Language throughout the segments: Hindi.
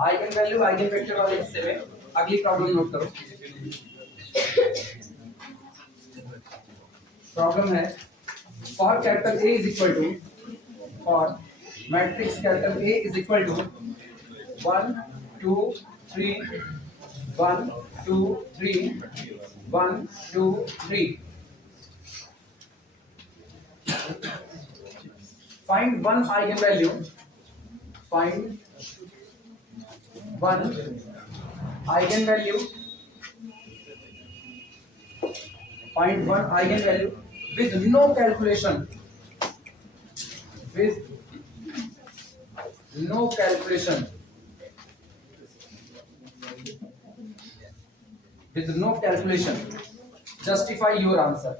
आइगन वैल्यू आइगन वेक्टर वाले हिस्से में अगली प्रॉब्लम नोट करो। प्रॉब्लम है for capital A is equal to, for matrix capital A is equal to 1 2 3 1 2 3 1 2 3 find one eigenvalue, find one eigenvalue, find one eigenvalue with no calculation, with no calculation, with no calculation. Justify your answer,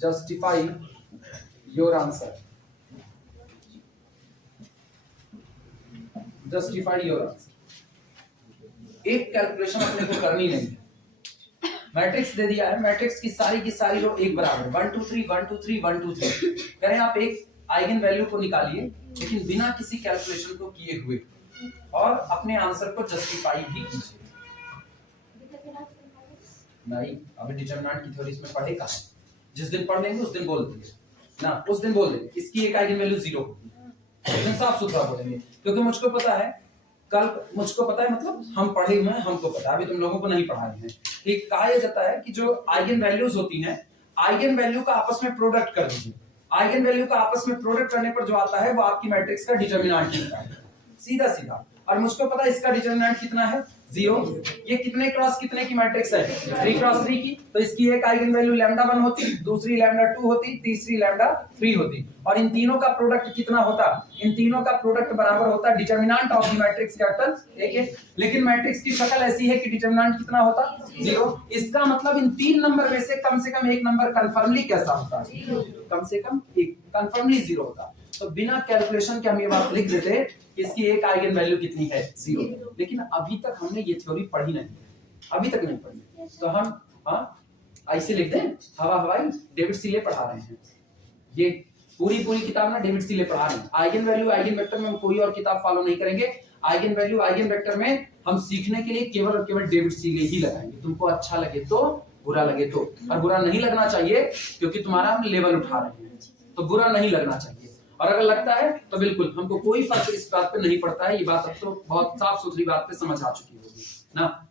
justify your answer, justify your answer. एक कैलकुलेशन अपने को करनी नहीं है। मैट्रिक्स दे दिया है, मैट्रिक्स की सारी रो एक बराबर 1 2 3 1 2 3 1 2 3 करें। आप एक आइगन वैल्यू को निकालिए लेकिन बिना किसी कैलकुलेशन को किए हुए, और अपने आंसर को जस्टिफाई भी कीजिए। नहीं, अभी डिटरमिनेंट की थ्योरी इसमें पढ़े कहाँ? जिस दिन पढ़ लेंगे उस दिन बोल देंगे ना, उस दिन बोल देंगे इसकी एक आइगन वैल्यू 0 होगी, साफ सुथरा बोलेंगे। क्योंकि मुझको पता है, कल मुझको पता है, मतलब हम पढ़े हुए हैं, हमको पता है, अभी तुम लोगों को नहीं पढ़ाए हैं। एक कहा जाता है कि जो आइगन वैल्यूज होती हैं, आइगन वैल्यू का आपस में प्रोडक्ट कर दीजिए। आइगन वैल्यू का आपस में प्रोडक्ट करने पर जो आता है वो आपकी मैट्रिक्स का डिटरमिनेंट होता है, सीधा सीधा। और मुझको पता है इसका डिटरमिनेंट कितना है, 0। ये कितने क्रॉस कितने की मैट्रिक्स है, 3 क्रॉस 3 की। तो इसकी एक आइगन वैल्यू λ1 होती, दूसरी λ2 होती, तीसरी λ3 होती। और इन तीनों का प्रोडक्ट कितना होता, इन तीनों का प्रोडक्ट बराबर होता determinant of the matrix capital ए। लेकिन मैट्रिक्स की शक्ल ऐसी है कि डिटरमिनेंट कितना होता, 0। इसका मतलब इन 3 नंबर में से कम एक नंबर कंफर्मली कैसा होता है, कम से कम एक कंफर्मली 0 होता। तो बिना कैलकुलेशन के हम ये बात लिख देते इसकी एक आइगन वैल्यू कितनी है, 0। लेकिन अभी तक हमने ये थ्योरी पढ़ी नहीं, अभी तक नहीं पढ़ी। तो हम ऐसे लिख दें, हवा हवाई डेविड सीले पढ़ा रहे हैं। ये पूरी किताब ना डेविड सीले पढ़ा रहे हैं। आइगन वैल्यू आइगन वेक्टर में हम कोई और किताब फॉलो नहीं करेंगे। आइगन वैल्यू आइगन वेक्टर में हम सीखने के लिए केवल और केवल डेविड सीले ही लगाएंगे। तुमको अच्छा लगे तो, बुरा लगे तो। और बुरा नहीं लगना चाहिए क्योंकि तुम्हारा हम लेवल उठा रहे हैं, तो बुरा नहीं लगना चाहिए। और अगर लगता है तो बिल्कुल, हमको कोई फर्क इस बात पे नहीं पड़ता है। ये बात अब तो बहुत साफ सुथरी बात पे समझ आ चुकी होगी ना।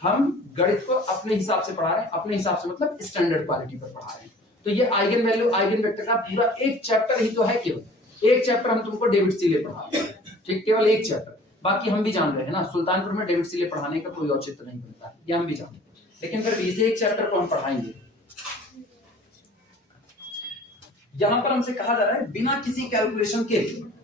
हम गणित को अपने हिसाब से पढ़ा रहे हैं, अपने हिसाब से मतलब स्टैंडर्ड क्वालिटी पर पढ़ा रहे हैं। तो ये आइगन वैल्यू आइगन वेक्टर का पूरा एक चैप्टर ही तो है, केवल एक चैप्टर हम तुमको डेविड सीले पढ़ा रहे हैं, ठीक, केवल एक चैप्टर। बाकी हम भी जान रहे हैं ना, सुल्तानपुर में डेविड सीले पढ़ाने का कोई औचित्य नहीं बनता है, ये हम भी जानते हैं। लेकिन फिर भी एक चैप्टर को हम पढ़ाएंगे। यहां पर हमसे कहा जा रहा है बिना किसी कैलकुलेशन के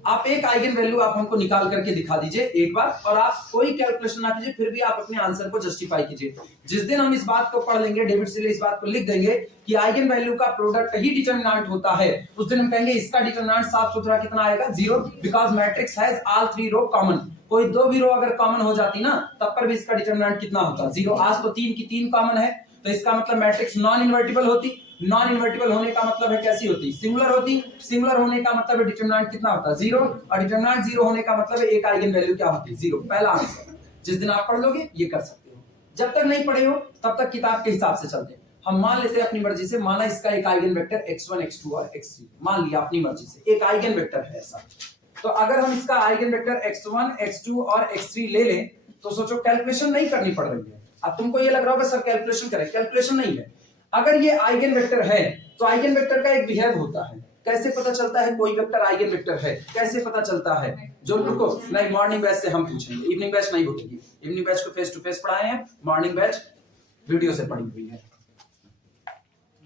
आप एक आइगन वैल्यू आप हमको निकाल करके दिखा दीजिए एक बार, और आप कोई कैलकुलेशन ना कीजिए, फिर भी आप अपने आंसर को जस्टिफाई कीजिए। जिस दिन हम इस बात को पढ़ लेंगे, डेविड सीले इस बात को लिख देंगे कि आइगन वैल्यू का प्रोडक्ट ही डिटरमिनेंट होता है, उस दिन हम कहेंगे इसका डिटरमिनेंट साफ सुथरा कितना आएगा, 0, because matrix has all 3 row common. कोई 2 भी रो अगर कॉमन हो जाती ना, तब पर भी इसका डिटरमिनेंट कितना होता, 0। आज तो 3 की 3 कॉमन है, तो इसका मतलब मैट्रिक्स नॉन इन्वर्टिबल होती। नॉन इन्वर्टिबल होने का मतलब है कैसी होती, सिंगुलर होती। सिंगुलर होने का मतलब है डिटरमिनेंट कितना होता, 0। और डिटरमिनेंट 0 होने का मतलब है एक आइगन वैल्यू क्या होती, 0। पहला आंसर। जिस दिन आप पढ़ लोगे ये कर सकते हो, जब तक नहीं पढ़े हो तब तक किताब के हिसाब से चलते हैं। हम मान लेते हैं अपनी मर्जी से, माना इसका एक आइगन वेक्टर x1 x2 और x3 मान लिया अपनी मर्जी से, एक आइगन वेक्टर है ऐसा। तो अगर हम इसका आइगन वेक्टर x1 x2 और x3 ले लें तो सोचो कैलकुलेशन नहीं करनी पड़ रही है। अब तुमको ये लग रहा होगा सर कैलकुलेशन करें, कैलकुलेशन नहीं है। अगर ये आइगन वेक्टर है तो आइगन वेक्टर का एक बिहेव होता है। कैसे पता चलता है कोई वेक्टर आइगन वेक्टर है, कैसे पता चलता है? जो रुको, नहीं मॉर्निंग बैच से हम पूछेंगे, इवनिंग बैच नहीं होगी। इवनिंग बैच को फेस टू फेस पढ़ाए हैं, मॉर्निंग बैच वीडियो से पढ़ी हुई है।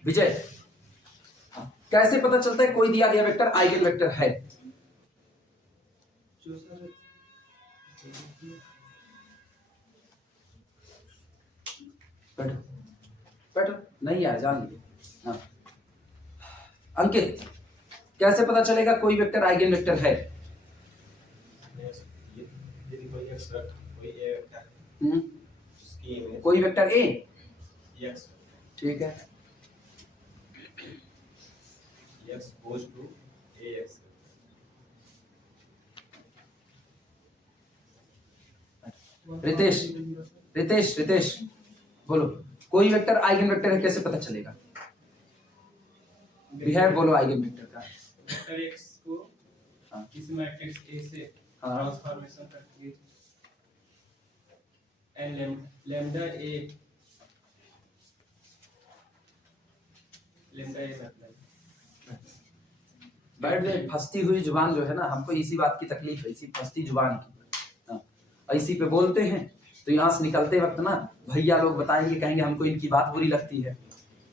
विजय, कैसे पता चलता है कोई दिया गया वेक्टर आइगन वेक्टर है? बैठो बैठो, नहीं आया जान लीजिए। हाँ। अंकित, कैसे पता चलेगा कोई वेक्टर आइगन वेक्टर है? कोई वेक्टर ए, ठीक है। x goes to ax। Ritesh Ritesh Ritesh बोलो, कोई वेक्टर आइगन वेक्टर है कैसे पता चलेगा? बिहेव बोलो आइगन वेक्टर का। वेक्टर x को इस मैट्रिक्स A से ट्रांसफॉर्मेशन करके n लैम्डा A बैठ गए। फंसती हुई जुबान जो है ना, हमको इसी बात की तकलीफ है, इसी फंसती जुबान की। इसी पे बोलते हैं तो यहाँ से निकलते वक्त ना भैया लोग बताएंगे, कहेंगे हमको इनकी बात बुरी लगती है।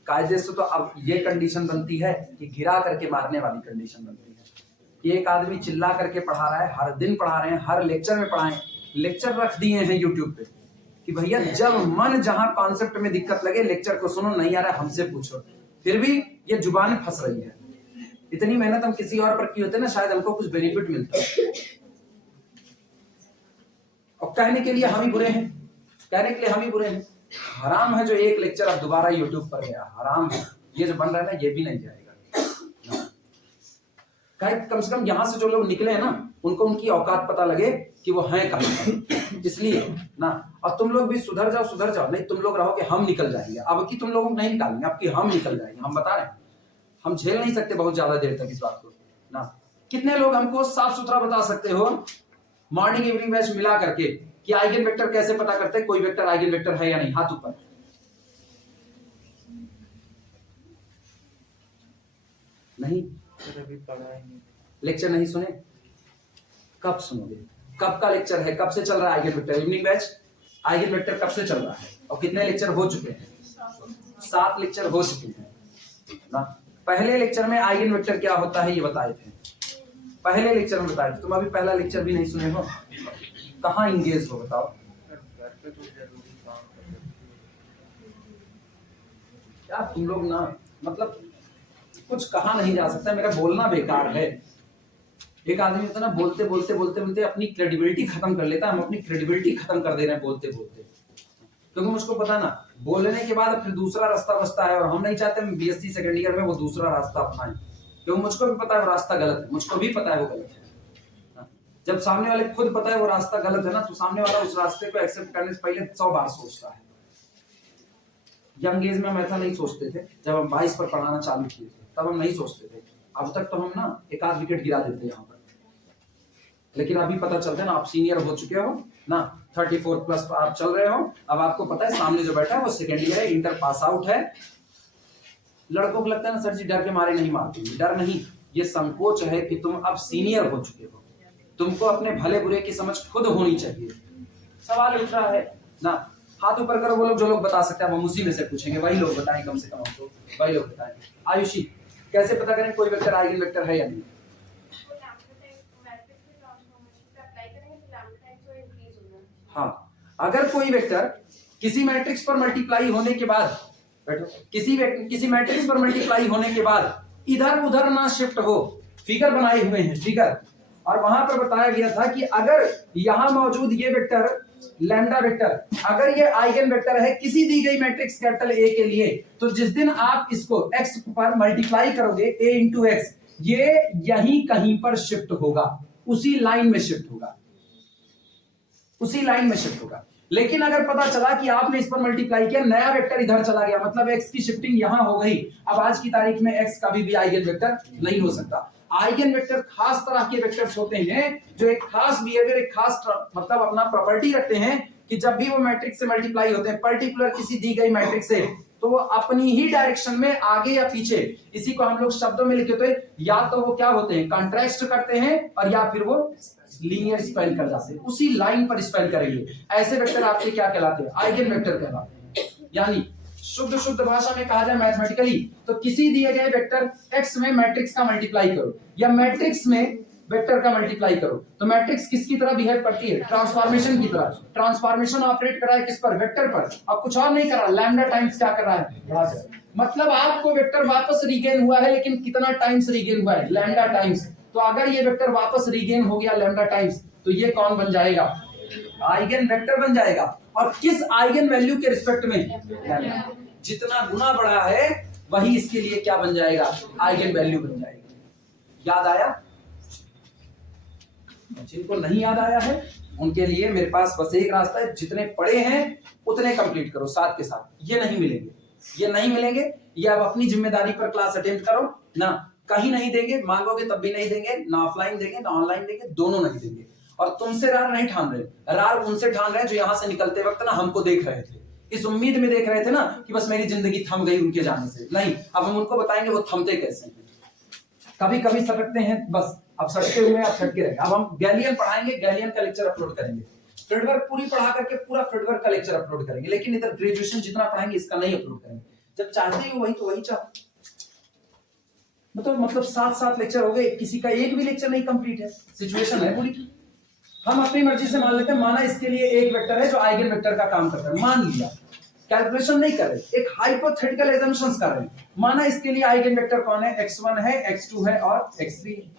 कायदे से तो अब ये कंडीशन बनती है कि गिरा करके मारने वाली कंडीशन बनती है कि एक आदमी चिल्ला करके पढ़ा रहा है, हर दिन पढ़ा रहे हैं, हर लेक्चर में पढ़ाएं, लेक्चर रख दिए हैं यूट्यूब पे कि भैया जब मन जहां कॉन्सेप्ट में दिक्कत लगे लेक्चर को सुनो, नहीं आ रहा हमसे पूछो। फिर भी ये जुबान फंस रही है। इतनी मेहनत हम किसी और पर की होते ना, शायद हमको कुछ बेनिफिट मिलता। और कहने के लिए हम ही बुरे हैं, कहने के लिए हम ही बुरे हैं। हराम है जो एक लेक्चर अब दोबारा यूट्यूब पर गया, हराम है। ये जो बन रहा है ना, ये भी नहीं जाएगा। कम से कम यहाँ से जो लोग निकले हैं ना, उनको उनकी औकात पता लगे कि वो हैं कहाँ। इसलिए ना, और तुम लोग भी सुधर जाओ, नहीं तुम लोग रहोगे हम निकल जाएंगे। अब की तुम लोगों को नहीं निकालेंगे, अब की हम निकल जाएंगे। हम बता रहे हैं, हम झेल नहीं सकते बहुत ज्यादा देर तक इस बात को ना। कितने लोग हमको साफ सुथरा बता सकते हो मॉर्निंग इवनिंग बैच मिला करके कि आइगन वेक्टर कैसे पता करते हैं, कोई वेक्टर आइगन वेक्टर है या नहीं? हाथ ऊपर। नहीं, अभी पढ़ा ही नहीं, लेक्चर नहीं सुने? कब सुनोगे? कब का लेक्चर है? कब से चल रहा है eigen vector evening batch? Eigen vector कब से चल रहा है और कितने लेक्चर हो चुके हैं? 7 लेक्चर हो चुके हैं ना। पहले लेक्चर में आइगन वेक्टर क्या होता है ये बताए थे, पहले लेक्चर में बताए थे। तुम अभी पहला लेक्चर भी नहीं सुने हो, कहाँ इंगेज हो बताओ? क्या तुम लोग ना, मतलब कुछ कहा नहीं जा सकता, मेरा बोलना बेकार है। एक आदमी होता है ना, बोलते बोलते अपनी क्रेडिबिलिटी खत्म कर लेता है। हम अपनी क्रेडिबिलिटी खत्म कर दे रहे हैं बोलते बोलते, क्योंकि मुझको पता ना बोलने के बाद फिर दूसरा रास्ता बचता है, और हम नहीं चाहते हम बीएससी सेकंड ईयर में वो दूसरा रास्ता अपनाएं, क्योंकि मुझको भी पता है वो रास्ता गलत है, मुझको भी पता है वो गलत है। जब सामने वाले खुद पता है वो रास्ता गलत है ना, तो सामने वाला उस रास्ते को एक्सेप्ट करने से पहले 100 बार सोचता है। यंग एज में हम ऐसा नहीं सोचते थे, जब हम 22 पर पढ़ाना चालू किए थे तब हम नहीं सोचते थे। अब तक तो हम ना एक आध विकेट गिरा देते यहाँ पर, लेकिन अभी पता चलता है ना, आप सीनियर हो चुके हो ना, 34 प्लस आप चल रहे हो। अब आपको पता है सामने जो बैठा है वो सेकेंड ईयर है, इंटर पास आउट है। लड़कों को लगता है ना सर जी डर के मारे नहीं मारते, डर नहीं, ये संकोच है कि तुम अब सीनियर हो चुके हो, तुमको अपने भले बुरे की समझ खुद होनी चाहिए। सवाल उठ रहा है ना, हाथ ऊपर करो वो लोग जो लोग बता सकते हैं, हम उसी में से पूछेंगे, वही लोग बताएं, कम से कम हमको वही लोग बताएं। आयुषी, कैसे पता करें कोई वेक्टर आइगन वेक्टर है या नहीं? हाँ, अगर कोई वेक्टर किसी मैट्रिक्स पर मल्टीप्लाई होने के बाद, बैठो, किसी मैट्रिक्स पर मल्टीप्लाई होने के बाद इधर उधर ना शिफ्ट हो, फिगर बनाए हुए हैं फिगर, और वहां पर बताया गया था कि अगर यहां मौजूद ये वेक्टर लैम्डा वेक्टर, अगर ये आइगन वेक्टर है किसी दी गई मैट्रिक्स कैपिटल ए के लिए, तो जिस दिन आप इसको x पर मल्टीप्लाई करोगे a इंटू एक्स, ये यहीं कहीं पर शिफ्ट होगा, उसी लाइन में शिफ्ट होगा, उसी लाइन में शिफ्ट होगा। लेकिन अगर पता चला कि आपने इस पर मल्टीप्लाई किया, नया वेक्टर इधर चला गया, मतलब x की शिफ्टिंग यहां हो गई, अब आज की तारीख में x कभी भी आइगन वेक्टर नहीं हो सकता। आइगन वेक्टर खास तरह के वेक्टर्स होते हैं जो एक खास बिहेवियर, एक खास मतलब अपना प्रॉपर्टी रखते हैं कि जब भी वो मैट्रिक्स से मल्टीप्लाई होते हैं पर्टिकुलर किसी दी गई मैट्रिक्स से, तो वो अपनी ही डायरेक्शन में आगे या पीछे, इसी को हम लोग शब्दों में लिखे होते, या तो वो क्या होते हैं कंट्रास्ट करते हैं, और या फिर वो लीनियर स्पेल कर जाते हैं, उसी लाइन पर स्पेल करेंगे। ऐसे वेक्टर आपके क्या कहलाते हैं? आइगन वेक्टर कहलाते हैं। यानी शुद्ध भाषा में कहा जाए मैथमेटिकली, तो किसी दिए गए वेक्टर x में मैट्रिक्स का मल्टीप्लाई करो, या मैट्रिक्स में वेक्टर का मल्टीप्लाई करो, तो मैट्रिक्स किसकी तरह बिहेव करती है? ट्रांसफॉर्मेशन की तरह। ट्रांसफॉर्मेशन ऑपरेट कर रहा है किस पर? वेक्टर पर, अब कुछ और नहीं कर रहा, लैम्डा टाइम्स क्या कर रहा है? मतलब आपको वेक्टर वापस रीगेन हुआ है, लेकिन कितना टाइम्स रीगेन हुआ है? Lambda times. तो अगर ये वेक्टर वापस रीगेन हो गया लैम्डा टाइम्स, तो ये कौन बन जाएगा? आइगन वेक्टर बन जाएगा। और किस आइगन वैल्यू के रिस्पेक्ट में? जितना गुना बड़ा है वही इसके लिए क्या बन जाएगा, आइगन वैल्यू बन जाएगा। याद आया? जिनको नहीं याद आया है उनके लिए मेरे पास बस एक रास्ता है, जितने पढ़े हैं उतने कंप्लीट करो साथ के साथ। ये नहीं मिलेंगे, ये नहीं मिलेंगे, ये आप अपनी जिम्मेदारी पर क्लास अटेंड करो ना, कहीं नहीं देंगे, मांगोगे तब भी नहीं देंगे, ना ऑफलाइन देंगे ना ऑनलाइन देंगे, दोनों नहीं देंगे। और तुमसे रार नहीं ठान रहे, रार उनसे ठान रहे जो यहां से निकलते वक्त ना हमको देख रहे थे, इस उम्मीद में देख रहे थे ना कि बस मेरी जिंदगी थम गई उनके जाने से। नहीं, अब हम उनको बताएंगे वो थमते कैसे हैं। कभी कभी सटकते हैं, बस अब सटके हुए अब सटके रहे। अब हम गैलियन पढ़ाएंगे, गैलियन का लेक्चर अपलोड करेंगे, फ्रेडवर्क पूरी पढ़ा करके पूरा फ्रेडवर्क का लेक्चर अपलोड करेंगे, लेकिन इधर ग्रेजुएशन जितना पढ़ाएंगे इसका नहीं अपलोड करेंगे। जब चाहते हो वही तो वही चाहो, मतलब 7 लेक्चर हो गए, किसी का एक भी लेक्चर नहीं कंप्लीट है, सिचुएशन है पूरी। हम अपनी मर्जी से मान लेते हैं, माना इसके लिए एक वेक्टर है जो आइगन वेक्टर का काम करता है, मान लिया, कैलकुलेशन नहीं कर रहे, एक हाइपोथेटिकल एजम्पशंस कर रहे हैं। माना इसके लिए आइगन वेक्टर कौन है, x1 है, x2 है और x3 है।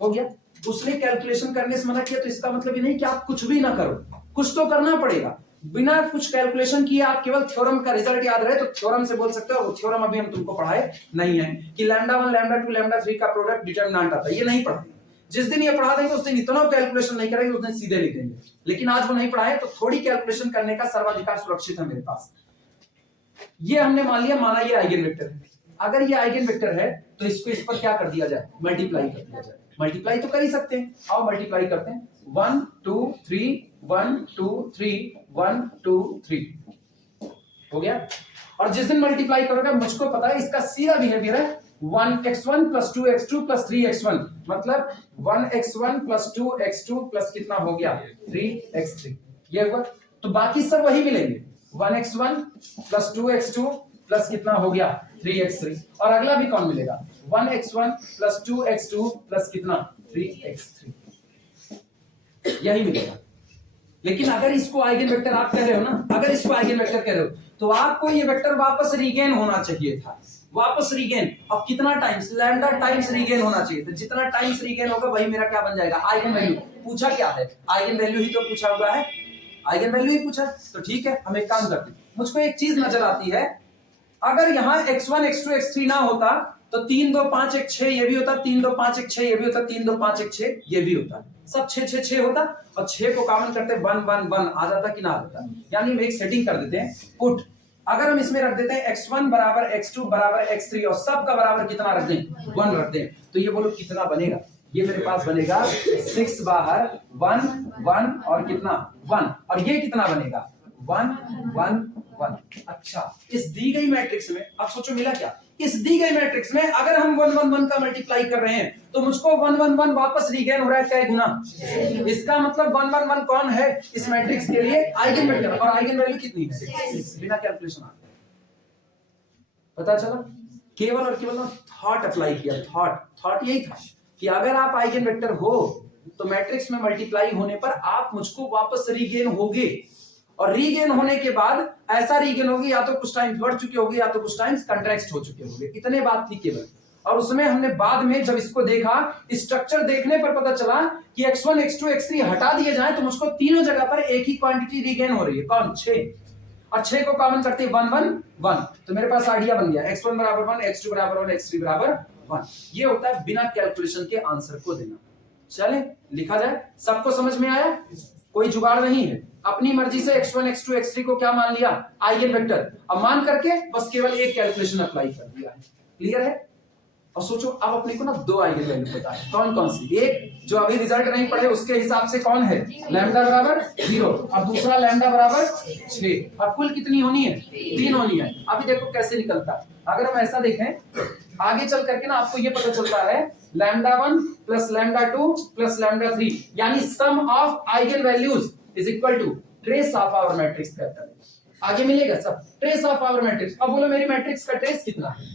हो गया, उसने कैलकुलेशन करने से मना किया तो इसका मतलब ये नहीं कि आप कुछ भी ना करो, कुछ तो करना पड़ेगा। बिना कुछ कैलकुलेशन किए आप केवल थ्योरम का रिजल्ट याद रहे तो थ्योरम से बोल सकते हो, वो थ्योरम अभी हम तुमको पढ़ाए नहीं है कि λ1 λ2 λ3 का प्रोडक्ट डिटरमिनेंट आता है, ये नहीं पढ़ाएंगे। जिस दिन ये पढ़ा देंगे उस दिन इतना कैलकुलेशन नहीं करेंगे, उस दिन सीधे लिख देंगे। लेकिन आज वो नहीं पढ़ाए तो थोड़ी कैलकुलेशन करने का सर्वाधिकार सुरक्षित है मेरे पास। ये हमने मान लिया, माना ये आइगन वेक्टर है। अगर ये आइगन वेक्टर है तो इसको इस पर क्या कर दिया जाए, मल्टीप्लाई कर दिया जाए। मल्टीप्लाई तो कर ही सकते हैं, आओ मल्टीप्लाई करते हैं। 1 2 3 1 2 3 1 2 3 हो गया। और जिस दिन मल्टीप्लाई करोगे मुझको पता है इसका सीधा बिहेवियर है 1x1 + 2x2 + 3x1, मतलब 1x1 + 2x2 प्लस कितना हो गया 3x3, ये हुआ। तो बाकी सब वही मिलेंगे, 1x1 + 2x2 प्लस कितना हो गया 3x3, और अगला भी कौन मिलेगा 1x1 + 2x2 प्लस कितना 3x3, यही मिलेगा। लेकिन अगर इसको आइगन वेक्टर आप कह रहे हो ना, अगर इसको आइगन वेक्टर कह रहे हो तो आपको ये वेक्टर वापस रीगेन होना चाहिए था, वापस रीगेन। अब कितना टाइम्स, लैम्डा टाइम्स रीगेन होना चाहिए, तो जितना टाइम्स रीगेन होगा वही मेरा क्या बन जाएगा, आइगन वैल्यू। पूछा क्या है, आइगन वैल्यू ही तो पूछा हुआ है, आइगन वैल्यू ही पूछा, तो ठीक है हम एक काम करते हैं। मुझको एक चीज नजर आती है, अगर यहाँ x1 x2 x3 ना होता तो 3 2 5 1 6 ये भी होता, 3 2 5 1 6 ये भी होता, 3 2 5 1 6 ये भी होता, सब 6 6 6 होता, और 6 को कॉमन करते 1 1 1 आ जाता कि ना आ जाता। यानी हम एक सेटिंग कर देते हैं, पुट अगर हम इसमें रख देते हैं x1 = x2 = x3 और सब का बराबर कितना रख दें 1 रख दें, तो ये बोलो कितना बनेगा, ये मेरे पास बनेगा 6 बाहर 1 1 और कितना 1, और ये कितना बनेगा 1 1 1। अच्छा, इस दी गई मैट्रिक्स में अब सोचो मिला क्या, इस दी गई मैट्रिक्स में अगर हम 1 1 1 का मल्टीप्लाई कर रहे हैं तो मुझको 1 1 1 वापस रीगेन हो रहा है, क्या गुना, इसका मतलब 1 1 1 कौन है इस मैट्रिक्स के लिए, आइगन वेक्टर, और आइगन वैल्यू कितनी है 6, बिना कैलकुलेशन आ पता चला। केवल और केवल थॉट अप्लाई किया, थॉट यही था कि अगर आप आइगन वेक्टर हो तो मैट्रिक्स में मल्टीप्लाई होने पर आप मुझको वापस रीगेन होगे, और रीगेन होने के बाद ऐसा रीगेन होगी या तो कुछ टाइम्स बढ़ चुके होंगे या तो कुछ टाइम्स कंट्रैक्ट हो चुके होंगे, इतने बात थी केवल। और उसमें हमने बाद में जब इसको देखा, स्ट्रक्चर देखने पर पता चला कि x1 x2 x3 हटा दिए जाए तो मुझको तीनों जगह पर एक ही क्वांटिटी रीगेन हो रही है, कौन 6, और 6 को कॉमन करते 1 1 1, तो मेरे पास आइडिया बन गया x1 = 1 x2 = 1 x3 = 1। ये होता है बिना कैलकुलेशन के आंसर को देना। चले लिखा जाए, सबको समझ में आया, कोई जुगाड़ नहीं है, अपनी मर्जी से x1 x2 x3 को क्या मान लिया आइगन वेक्टर, अब मान करके बस केवल एक कैलकुलेशन अप्लाई कर दिया है, क्लियर है। और सोचो अब अपने को ना 2 आइगन वैल्यू पता है, कौन कौन सी, एक जो अभी रिजल्ट नहीं पढ़े उसके हिसाब से कौन है λ = 0 और दूसरा λ = 6, और कुल कितनी होनी है 3 होनी है। अभी देखो कैसे निकलता है, अगर हम ऐसा देखें आगे चल करके ना आपको ये पता चलता है λ1 + λ2 + λ3 यानी sum of eigen values is equal to trace of our matrix कहता है, आगे मिलेगा सब ट्रेस ऑफ आवर मैट्रिक्स। अब बोलो मेरी मैट्रिक्स का ट्रेस कितना है,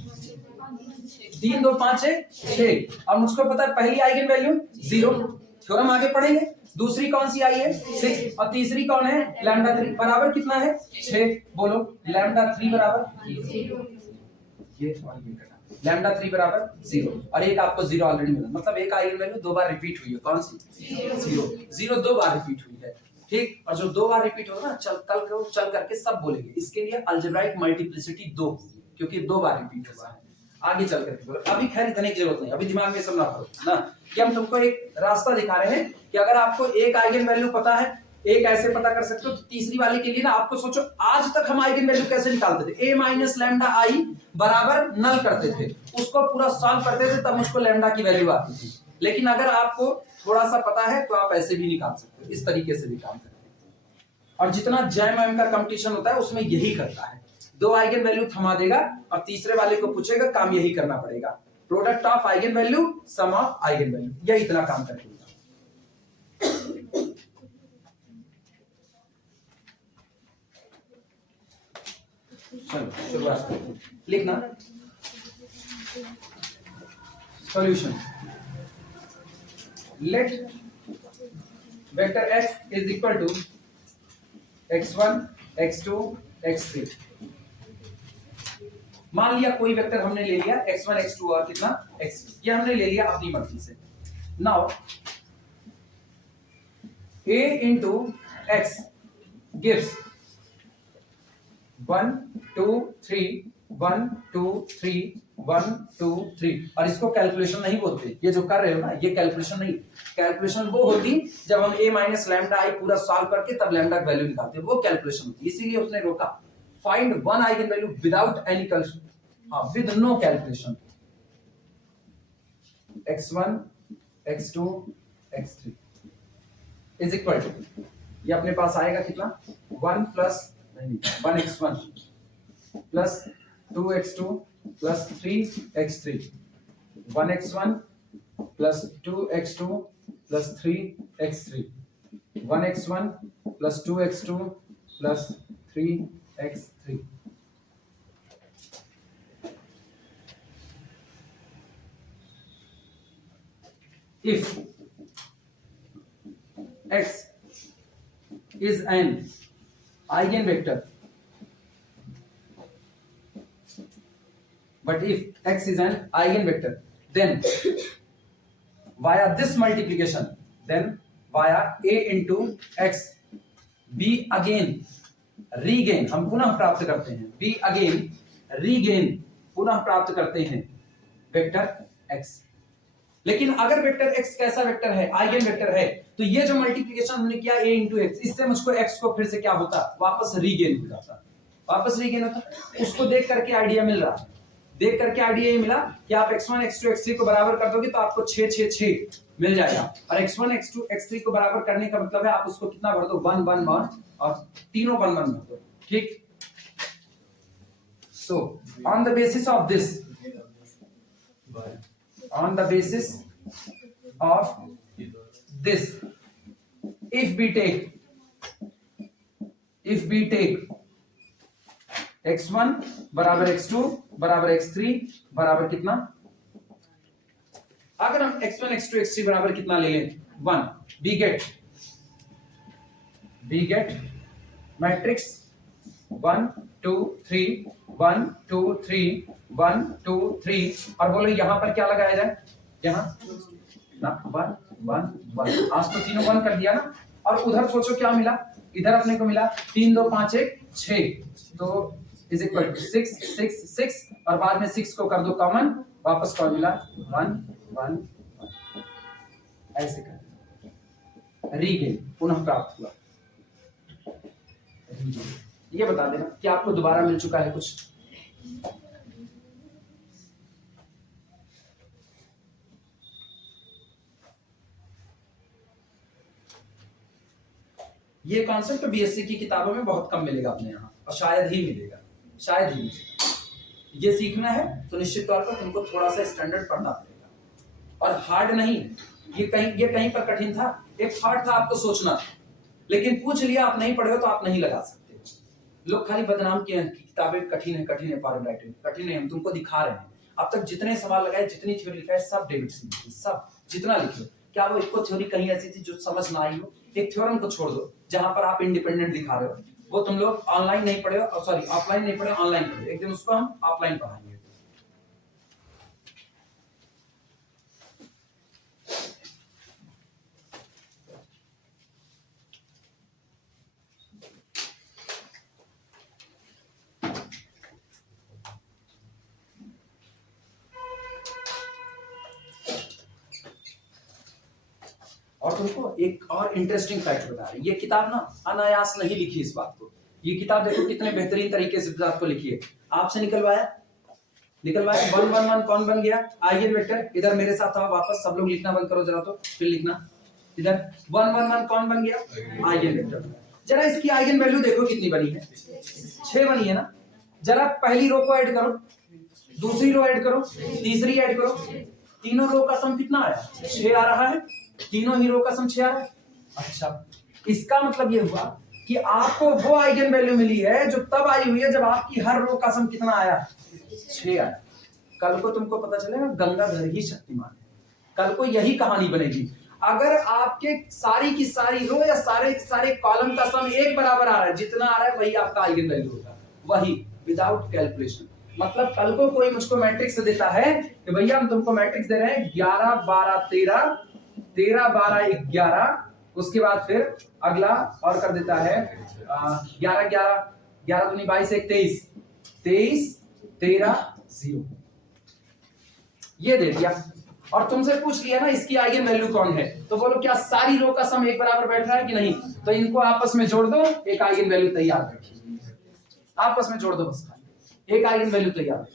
3 2 5 6, और मुझको पता है पहली आइगन वैल्यू 0, थ्योरम आगे पढ़ेंगे, दूसरी कौन सी आई है 6, और तीसरी कौन है λ3 बराबर कितना है 6, बोलो λ3 बराबर ये λ3 बराबर 0, और एक आपको 0 ऑलरेडी मिला, मतलब एक आइगन वैल्यू 2 बार रिपीट हुई है, कौन सी 0 2 बार रिपीट हुई है, ठीक। और जो 2 बार रिपीट होगा ना चल करके सब बोलेंगे, इसके लिए अलजेब्राइक मल्टीप्लिसिटी 2 होगी, क्योंकि 2 बार रिपीट हुआ है। आगे चल करके अभी खैर इतने की जरूरत नहीं, अभी दिमाग में सब ना करो ना कि हम तुमको एक रास्ता दिखा रहे हैं कि अगर आपको एक आइगन वैल्यू पता है, एक ऐसे पता कर सकते हो, तो तीसरी वाले के लिए ना आपको सोचो आज तक हम आइगन वैल्यू कैसे निकालते थे, a माइनस लैम्डा आई बराबर नल करते थे, उसको पूरा सॉल्व करते थे, तब मुझको लैम्डा की वैल्यू आती थी। लेकिन अगर आपको थोड़ा सा पता है तो आप ऐसे भी निकाल सकते हो, इस तरीके से भी काम सकते हो। और जितना जैम का कंपटीशन होता है उसमें यही करता है, 2 आइगन वैल्यू थमा देगा और तीसरे वाले को पूछेगा, काम यही करना पड़ेगा, product of eigen value sum of eigen value, यही इतना काम करेगा। चलो शुरुआत करते हैं, लिखना solution. Let vector x is equal to x1 x2 x3। मान लिया कोई वेक्टर हमने ले लिया x1 x2 और कितना x3, ये हमने ले लिया अपनी मर्जी से। Now a into x gives 1 2 3 1 2 3 1 2 3, और इसको कैलकुलेशन नहीं बोलते, ये जो कर रहे हो ना ये कैलकुलेशन नहीं, कैलकुलेशन वो होती जब हम a माइनस लैम्डा आई पूरा सॉल्व करके तब लैम्डा की वैल्यू निकालते हैं, वो कैलकुलेशन होती है। इसीलिए उसने रोका, find one eigen value without any calculation, with no calculation, x1 x2 x3 is equal to, ये अपने पास आएगा कितना 1 plus 1x1 plus 2x2 plus 3x3, 1x1 plus 2x2 plus 3x3, 1x1 plus 2x2 plus 3x3। If x is an eigenvector, but if x is an eigenvector, then via this multiplication, then via a into x, b again regain, हम पुनः प्राप्त करते हैं, b again regain पुनः प्राप्त करते हैं वेक्टर x। लेकिन अगर वेक्टर x कैसा वेक्टर है, आइगन वेक्टर है, तो ये जो मल्टीप्लिकेशन हमने किया a into x, इससे मुझको x को फिर से क्या होता, वापस रीगेन हो जाता, वापस रीगेन होता। उसको देख करके आइडिया मिल रहा है, देख करके आइडिया ये मिला कि आप x1 x2 x3 को बराबर कर दोगे तो आपको 6 6 6 मिल जाएगा, और x1 x2 x3 को बराबर करने का मतलब है आप उसको कितना भर दो 1 1 1 और तीनों 1 1 भर दो, ठीक। So on the basis of this, on the basis of this, if we take x1 बराबर x2 बराबर x3 बराबर कितना, अगर हम x1 x2 x3 बराबर कितना ले लें 1, we get मैट्रिक्स 1 2 3 1 2 3 1 2 3, और बोलो यहां पर क्या लगाया जाए, यहां ना 1 1 1, आज तो तीनों 1 कर दिया ना, और उधर सोचो क्या मिला, इधर अपने को मिला 3 2 5 1 6, तो इज इक्वल टू 6 6 6, और बाद में 6 को कर दो कॉमन, वापस कौन मिला 1 1 1, ऐसे कर रीगेन पुनः प्राप्त हुआ। ये बता देना कि आपको दोबारा मिल चुका है कुछ। ये कॉन्सेप्ट बीएससी की किताबों में बहुत कम मिलेगा अपने यहाँ, और शायद ही मिलेगा, शायद ही मिलेगा। ये सीखना है तो निश्चित तौर पर तुमको थोड़ा सा स्टैंडर्ड पढ़ना पड़ेगा, और हार्ड नहीं, ये कहीं पर कठिन था, एक हार्ड था आपको सोचना, लेकिन पूछ लिया आप नहीं पढ़े हो तो आप नहीं लगा सकते। लोग खाली बदनाम किए हैं कि किताबें कठिन है फॉरेन राइटिंग, कठिन है, हम तुमको दिखा रहे हैं। अब तक जितने सवाल लगाए, जितनी थ्योरी लिखा है, सब डेविडसन लिखी, सब जितना लिखे, क्या वो एक थ्योरी कहीं ऐसी थी जो समझ ना आई हो? एक थ्योरम को छोड़ दो जहां पर आप इंडिपेंडेंट दिखा रहे हो, वो तुम लोग ऑनलाइन नहीं पढ़े हो, सॉरी ऑफलाइन नहीं पढ़े, ऑनलाइन पढ़े, एक दिन उसको हम ऑफलाइन पढ़ाएंगे। और तुमको एक और इंटरेस्टिंग फैक्ट बता रही, ये किताब ना अनायास नहीं लिखी इस बात को, ये किताब देखो कितने बेहतरीन तरीके से इस बात को लिखी है। आपसे निकलवाया 1 1 1 कौन बन गया? Eigen vector. इधर मेरे साथ आओ वापस, सब लोग लिखना बंद करो जरा, तो फिर लिखना। इधर 1 1 1 कौन बन गया? Eigen vector. जरा इसकी आइगन वैल्यू देखो कितनी बनी है, 6 बनी है ना। जरा पहली रो को ऐड करो, दूसरी रो ऐड करो, तीसरी ऐड करो, तीनों रो का सम कितना आया? 6 आ रहा है। तीनों ही रो का सम 6 आ रहा है। अच्छा, इसका मतलब ये हुआ कि आपको वो आइगन वैल्यू मिली है जो तब आई हुई है जब आपकी हर रो का सम कितना आया? 6 आया। कल को तुमको पता चलेगा गंगाधर ही शक्तिमान है, कल को यही कहानी बनेगी। अगर आपके सारी की सारी रो या सारे के सारे कॉलम का सम एक बराबर आ रहा है, जितना आ रहा है वही आपका आइगन वैल्यू होगा, वही विदाउट कैलकुलेशन। मतलब कल को कोई मुझको मैट्रिक्स देता है कि भैया हम तुमको मैट्रिक्स दे रहे हैं 11 12 13 13 12 11, उसके बाद फिर अगला और कर देता है 11 11 11 दूनी 22 1 23 23 13 0, ये दे दिया। और तुमसे पूछ लिया ना इसकी आइगन वैल्यू कौन है, तो बोलो क्या सारी रो का सम एक बराबर बैठ रहा है कि नहीं? तो इनको आपस में जोड़ दो, एक आइगन वैल्यू तैयार बैठी, आपस में जोड़ दो बस, एक आइगन वैल्यू तैयार।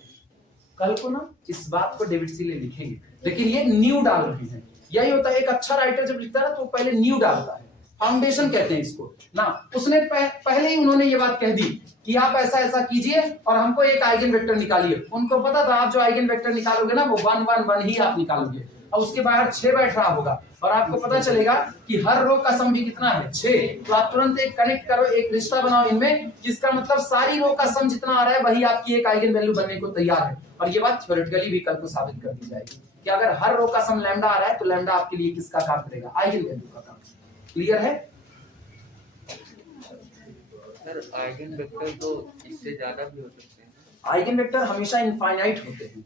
कल को ना इस बात को डेविड सीले लिखेंगे, लेकिन ये न्यू डाल रहे हैं। यही होता है, एक अच्छा राइटर जब लिखता है ना तो पहले न्यू डालता है, फाउंडेशन कहते हैं इसको ना। उसने पहले ही उन्होंने ये बात कह दी कि आप ऐसा ऐसा कीजिए और हमको एक आइगन वेक्टर निकालिए। उनको पता था आप जो आइगन वेक्टर निकालोगे ना वो 1 1 1 ही आप निकालोगे, और उसके बाहर 6 बैठ रहा होगा, और आपको पता चलेगा कि हर रो का सम भी कितना है? 6। तो आप तुरंत एक कनेक्ट करो, एक रिश्ता बनाओ इनमें, जिसका मतलब सारी रो का सम जितना आ रहा है वही आपकी एक आइगन वैल्यू बनने को तैयार है। और ये बात थ्योरेटिकली भी कल को साबित कर दी जाएगी कि अगर हर रो का सम लैम्डा आ रहा है तो लैम्डा आपके लिए किसका काम करेगा? आइगन वैल्यू का काम। क्लियर है? सर आइगन वेक्टर तो इससे ज्यादा भी हो सकते हैं। आइगन वेक्टर हमेशा इनफाइनाइट होते हैं,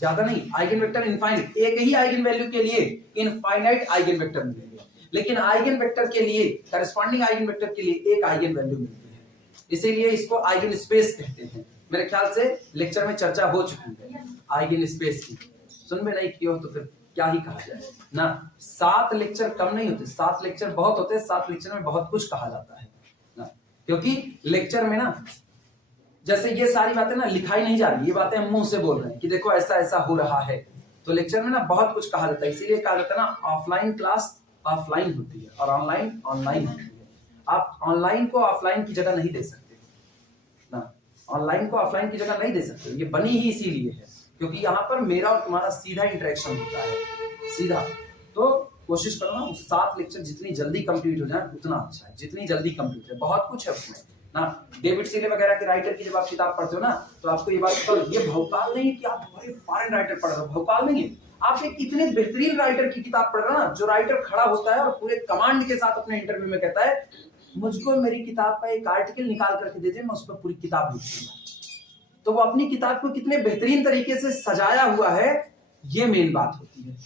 ज्यादा नहीं। आइगन वेक्टर इनफाइनाइट, एक ही आइगन वैल्यू के लिए इनफाइनाइट आइगन वेक्टर मिलेंगे, लेकिन आइगन वेक्टर के लिए, करस्पॉन्डिंग आइगन वेक्टर के लिए एक आइगन वैल्यू मिलती है, इसीलिए इसको आइगन स्पेस कहते हैं। मेरे ख्याल से लेक्चर में चर्चा हो चुकी है आइगन स्पेस की, सुन में नहीं किया हो तो फिर क्या ही कहा जाए ना। 7 लेक्चर कम नहीं होते, 7 लेक्चर बहुत होते हैं, 7 लेक्चर में बहुत कुछ कहा जाता है ना, क्योंकि लेक्चर में ना जैसे ये सारी बातें ना लिखाई नहीं जा रही, ये बातें हम मुंह से बोल रहे हैं कि देखो ऐसा ऐसा हो रहा है, तो लेक्चर में ना बहुत कुछ कहा जाता है। इसीलिए कहा जाता है ना ऑफलाइन क्लास ऑफलाइन होती है और ऑनलाइन ऑनलाइन होती है। आप ऑनलाइन को ऑफलाइन की जगह नहीं दे सकते ना, ऑनलाइन को ऑफलाइन की जगह नहीं दे सकते। ये बनी ही इसीलिए है क्योंकि यहाँ पर मेरा और तुम्हारा सीधा इंटरेक्शन होता है, सीधा। तो कोशिश करो ना 7 लेक्चर जितनी जल्दी कंप्लीट हो जाए उतना अच्छा है, जितनी जल्दी कंप्लीट है। बहुत कुछ है उसमें ना, डेविड सीले वगैरह के राइटर की जब आप किताब पढ़ते हो ना तो आपको ये बात पता, ये भोपाल नहीं है कि आप बड़े फॉरेन राइटर पढ़ रहे हो, भोपाल नहीं है, आप एक इतने बेहतरीन राइटर की किताब पढ़ रहे हो ना, जो राइटर खड़ा होता है और पूरे कमांड के साथ अपने इंटरव्यू में कहता है मुझको मेरी किताब का एक आर्टिकल निकाल करके दे दे, मैं उस पर पूरी किताब लिख दूंगा। तो वो अपनी किताब को कितने बेहतरीन तरीके से सजाया हुआ है, ये मेन बात होती है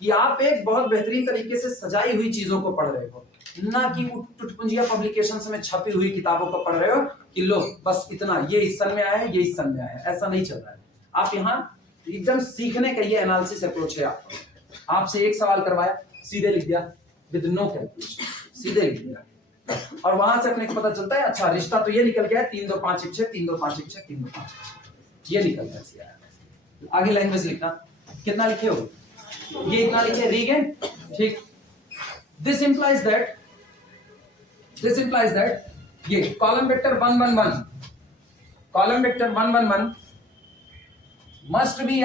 कि आप एक बहुत बेहतरीन तरीके से सजाई हुई चीजों को पढ़ रहे हो, ना कि टुटपुंजिया पब्लिकेशंस में छपी हुई किताबों को पढ़ रहे हो कि लो बस इतना, ये इस सन में आया है, ये इस सन में आया है। ऐसा नहीं चल रहा है। आप यहाँ एकदम सीखने का ये एनालिसिस अप्रोच है। आपसे एक सवाल करवाया, सीधे लिख दिया विद नो कैलकुलेशन, सीधे लिख दिया, और वहां से अपने को पता चलता है अच्छा रिश्ता तो ये निकल गया 3 2 5 1 6 3 2 5 1 6 3 2 5 1 6, ये निकल गया। आगे लैंग्वेज लिखना, कितना लिखे हो? ये इतना लिखे रीगेन, ठीक। दिस इंप्लाइज दैट ये column vector 1 1 1, column vector 1 1 1 must be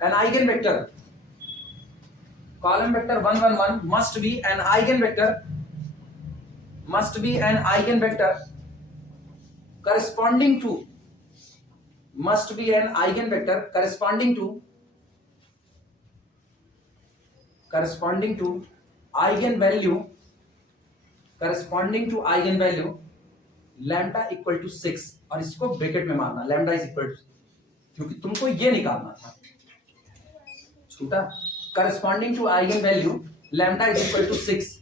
an eigenvector. Column vector 1 1 1 must be an eigenvector, corresponding to, must be an eigenvector corresponding to eigenvalue lambda equal to 6, और इसको ब्रैकेट में मारना lambda is equal to, क्योंकि तुमको ये निकालना था छोटा, corresponding to eigenvalue lambda is equal to 6,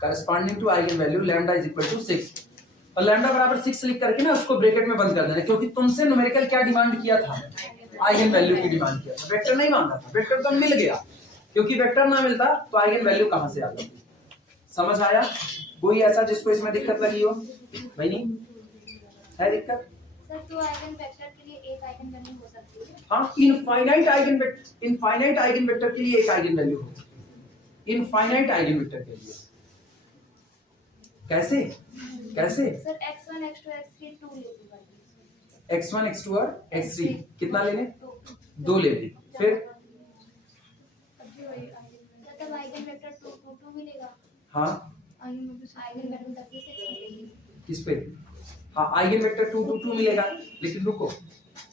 corresponding to eigenvalue lambda is equal to 6, और lambda बराबर 6 लिख करके ना उसको ब्रैकेट में बंद कर देना, क्योंकि तुमसे न्यूमेरिकल क्या डिमांड किया था? आइगन वैल्यू की डिमांड किया था, वेक्टर नहीं मांगा था। वेक्टर तो मिल गया, क्योंकि वेक्टर ना मिलता तो आइगन वैल्यू कहां से आ जाती। समझ आया? कोई ऐसा जिसको इसमें दिक्कत लगी हो? भाई नहीं है दिक्कत? सर तो आइगन वेक्टर के लिए एक आइगन वैल्यू हो सकती है। हाँ, इनफाइनाइट आइगन वेक्टर के लिए एक आइगन वैल्यू होती है। इनफाइनाइट आइगन वेक्टर के लिए कैसे कैसे? सर x1 x2 x3 2 ले लूंगा। x1 x2 और x3 कितना लेने? तो 2 लेने। फिर तब आइगन वेक्टर 2 2 2 मिलेगा। हाँ आइगन वैल्यू 36 मिलेगी। किस पे? हाँ आइगन वेक्टर 2 2 2 मिलेगा। लेकिन रुको,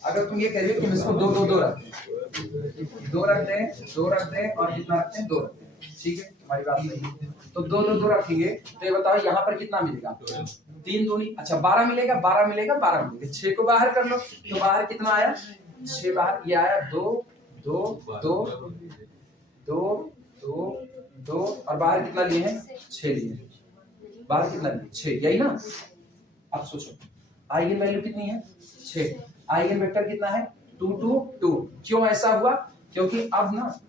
अगर तुम ये कह रहे हो कि हम इसको 2 2 2 रखते हैं, 2 रखते हैं, 2 रखते हैं और कितना रखते हैं? 2 रखते हैं। ठीक है, तुम्हारी बात सही है। तो 2 2 2 रखेंगे तो ये बताओ यहाँ पर कितना मिलेगा? 3 दूनी, अच्छा 12 मिलेगा, 12 मिलेगा, 12 मिलेगा। 6 को बाहर कर लो तो बाहर कितना आया? 6 बाहर, ये आया 2 2 2 2 2 2 और बाहर कितना लिए हैं? 6 लिए हैं। बाहर कितना लिए? 6, यही ना? अब सोचो आइगन वैल्यू कितनी है? 6। आइगन वेक्टर कितना है? 2 2 2। क्यों ऐसा हुआ? क्योंकि अब ना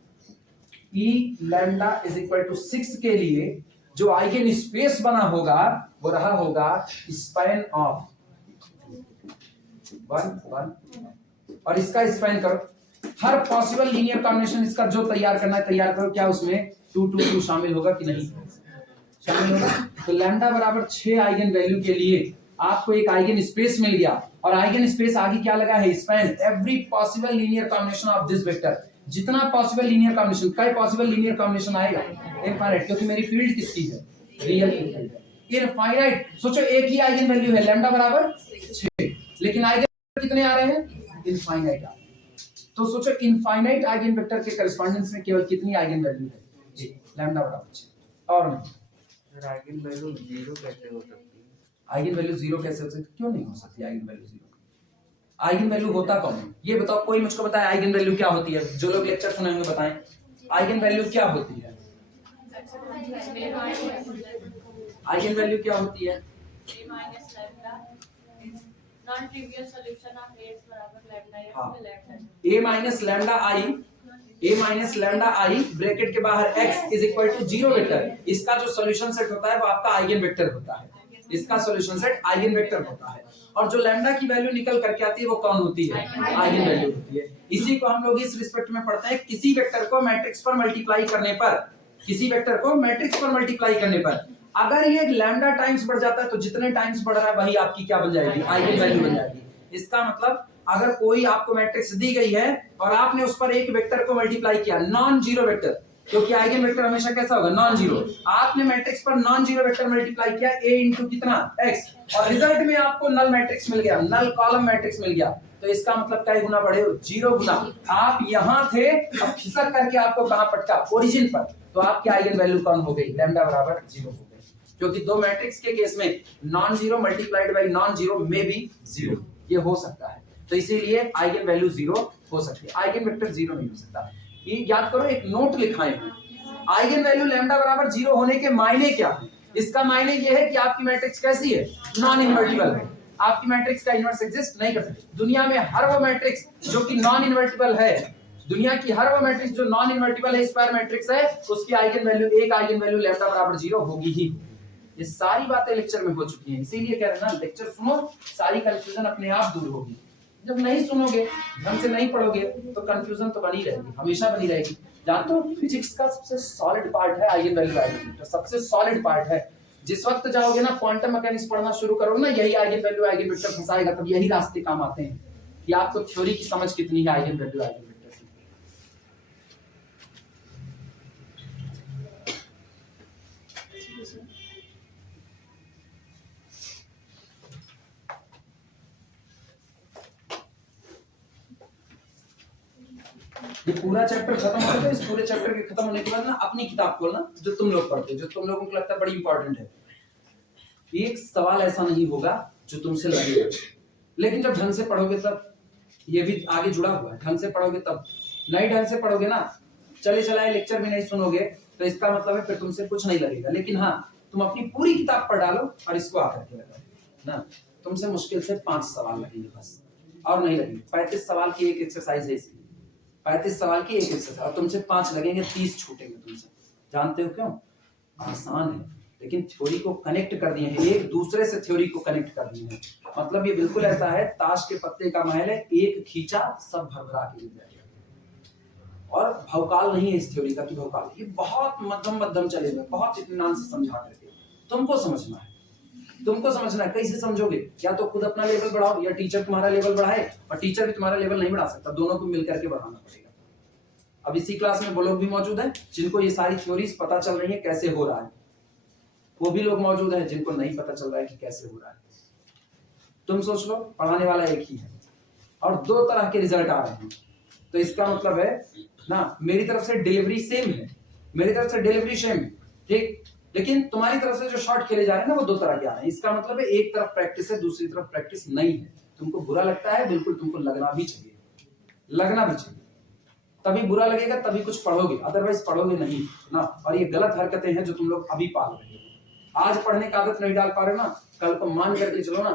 E lambda is equal to 6 के लिए जो आइगन स्पेस बना होगा वो रहा होगा स्पैन ऑफ 1 1 और इसका स्पैन करो। हर पॉसिबल लीनियर कॉम्बिनेशन इसका जो तैयार करना है तैयार करो। क्या उसमें 2 2 2 शामिल होगा कि नहीं? शामिल होगा। तो लैम्डा बराबर 6 आइगन वैल्यू के लिए आपको एक आइगन स्पेस मिल गया और आइगन स्पेस आगे क्या लगा है? Span every possible linear combination of this vector. जितना पॉसिबल लीनियर कॉम्बिनेशन, कई पॉसिबल लीनियर कॉम्बिनेशन आएगा? इनफाइनाइट, क्योंकि मेरी फील्ड किसकी है? रियल की फील्ड है। इनफाइनाइट, सोचो एक ही आइगन वैल्यू है लैम्डा बराबर 6, लेकिन आइगन कितने आ रहे हैं? इनफाइनाइट आ रहे हैं। तो सोचो इनफाइनाइट आइगन वेक्टर के कॉरेस्पोंडेंस में केवल कितनी आइगन वैल्यू है? लैम्डा बराबर 6 और नहीं। सर आइगन वैल्यू 0 कैसे हो सकती है? आइगन वैल्यू 0 कैसे हो सकती? क्यों नहीं हो सकती आइगन वैल्यू 0? आइगन वैल्यू होता कौन है? ये बताओ, कोई मुझको बताए आइगन वैल्यू क्या होती है? जो लोग लेक्चर सुने होंगे बताएं आइगन वैल्यू क्या होती है? आइगन वैल्यू क्या होती है? Non trivial solution of a बराबर लैम्डा x हाँ। में lambda a minus lambda I bracket के बाहर x is equal to 0 vector. इसका जो सॉल्यूशन सेट होता है वो आपका आइगन वेक्टर होता है। इसका सॉल्यूशन सेट आइगन वेक्टर होता है और जो लैम्डा की वैल्यू निकल करके आती है वो कौन होती है? आइगन वैल्यू होती है। इसी को हम लोग इस रिस्पेक्ट में पढ़ते हैं, किसी वेक्टर को मैट्रिक्स पर मल्टीप्लाई करने पर, किसी वेक्टर को मैट्रिक्स पर मल्टीप्लाई करने पर अगर ये लैम्डा टाइम्स बढ़ जाता है तो जितने टाइम्स बढ़ रहा है वही आपकी क्या बन जाएगी? आइगन वैल्यू बन जाएगी। इसका मतलब अगर कोई आपको मैट्रिक्स दी गई है और आपने उस पर एक वेक्टर को मल्टीप्लाई किया, नॉन जीरो वेक्टर, क्योंकि आइगन वेक्टर हमेशा कैसा होगा? Non zero. आपने मैट्रिक्स पर नॉन जीरो वेक्टर मल्टीप्लाई किया a इंटू कितना? x, और रिजल्ट में आपको नल मैट्रिक्स मिल गया, नल कॉलम मैट्रिक्स मिल गया। तो इसका मतलब क्या गुना बढ़े? 0 गुना। आप यहाँ थे, अब खिसक करके आपको कहां पटका? ओरिजिन पर। तो आपकी आइगन वैल्यू कौन हो गई? लैम्डा बराबर 0 हो गई। क्योंकि दो मैट्रिक्स के केस में non zero multiplied by non zero में भी 0 ये हो सकता है। तो इसीलिए आइगन वैल्यू 0 हो सकती है, आइगन वेक्टर 0 नहीं हो सकता। ये याद करो, एक नोट लिखा है, आइगन वैल्यू लैम्डा बराबर 0 होने के मायने क्या है? इसका मायने ये है कि आपकी मैट्रिक्स कैसी है? नॉन इनवर्टिबल है। आपकी मैट्रिक्स का इन्वर्स एग्जिस्ट नहीं कर सकती। दुनिया में हर वो मैट्रिक्स जो कि नॉन इनवर्टिबल है, दुनिया की हर वो मैट्रिक्स जो नॉन इनवर्टिबल है, स्क्वायर मैट्रिक्स है, उसकी आइगन वैल्यू, एक आइगन वैल्यू लैम्डा बराबर 0 होगी ही। ये सारी बातें लेक्चर में हो चुकी हैं, इसीलिए कह रहे हैं ना, लेक्चर सुनो, सारी कंफ्यूजन अपने आप दूर होगी। जब नहीं सुनोगे, ढंग से नहीं पढ़ोगे तो कंफ्यूजन तो बनी रहेगी, हमेशा बनी रहेगी। जानते हो फिजिक्स का सबसे सॉलिड पार्ट है आइगन वैल्यू आइडेंटिटी, सबसे सॉलिड पार्ट है। जिस वक्त जाओगे ना क्वांटम मैकेनिक्स पढ़ना शुरू करोगे ना, यही आइगन वैल्यू आइगन वेक्टर फंसाएगा, तब यही रास्ते काम आते हैं कि आपको थ्योरी की समझ कितनी है आइगन वैल्यू आइगन वेक्टर की। ये पूरा चैप्टर खत्म हो गया। इस पूरे चैप्टर के खत्म होने के बाद ना अपनी किताब खोलना जो तुम लोग पढ़ते हो, जो तुम लोगों को लगता है बड़ी इंपॉर्टेंट है। एक सवाल ऐसा नहीं होगा जो तुमसे लगेगा, लेकिन जब ढंग से पढ़ोगे तब, ये भी आगे जुड़ा हुआ है, ढंग से पढ़ोगे तब। नहीं ढंग से पढ़ोगे ना, चले चलाए लेक्चर भी नहीं सुनोगे, तो इसका मतलब है फिर तुमसे कुछ नहीं लगेगा। लेकिन हाँ, तुम अपनी पूरी किताब पढ़ डालो और इसको आकर के लगाओ ना, तुमसे मुश्किल से 5 सवाल लगेंगे बस, और नहीं लगेंगे। 35 सवाल की एक एक्सरसाइज है इसकी, 35 सवाल की एक एक्सरसाइज, और तुमसे 5 लगेंगे, 30 छूटेंगे तुमसे। जानते हो क्यों? आसान है, लेकिन थ्योरी को कनेक्ट कर दिए हैं, एक दूसरे से थ्योरी को कनेक्ट कर दिए हैं। मतलब ये बिल्कुल ऐसा है, ताश के पत्ते का महल है, एक खींचा सब भरभरा के गिर जाएगा। और भौकाल नहीं है इस थ्योरी का कि भौकाल, ये बहुत मध्यम मध्यम चलेगा, बहुत इत्मीनान से समझा करके तुमको समझना है। तुमको समझना है, कैसे समझोगे? या तो खुद अपना लेवल बढ़ाओ, या टीचर तुम्हारा लेवल बढ़ाए, और टीचर भी तुम्हारा लेवल नहीं बढ़ा सकता, दोनों को मिलकर के बढ़ाना पड़ेगा। अब इसी क्लास में वो लोग भी मौजूद हैं जिनको ये सारी थ्योरीज पता चल रही है कैसे हो रहा है, वो भी लोग मौजूद हैं जिनको नहीं पता चल रहा है कि कैसे हो रहा है। तुम सोच लो, पढ़ाने वाला एक ही है और 2 तरह के रिजल्ट आ रहे हैं, तो इसका मतलब है ना, मेरी तरफ से डिलीवरी सेम है, मेरी तरफ से डिलीवरी सेम है, ठीक, लेकिन तुम्हारी तरफ से जो शॉट खेले जा रहे हैं ना, वो 2 तरह के आ रहे हैं। इसका मतलब है एक तरफ प्रैक्टिस है, दूसरी तरफ प्रैक्टिस नहीं है। तुमको बुरा लगता है, बिल्कुल तुमको लगना भी चाहिए, लगना भी चाहिए, तभी बुरा लगेगा, तभी कुछ पढ़ोगे, अदरवाइज पढ़ोगे नहीं ना। और ये गलत हरकतें हैं जो तुम लोग अभी पाल रहे हो। आज पढ़ने का आदत नहीं डाल पा रहे हो ना, कल को मान करके चलो ना,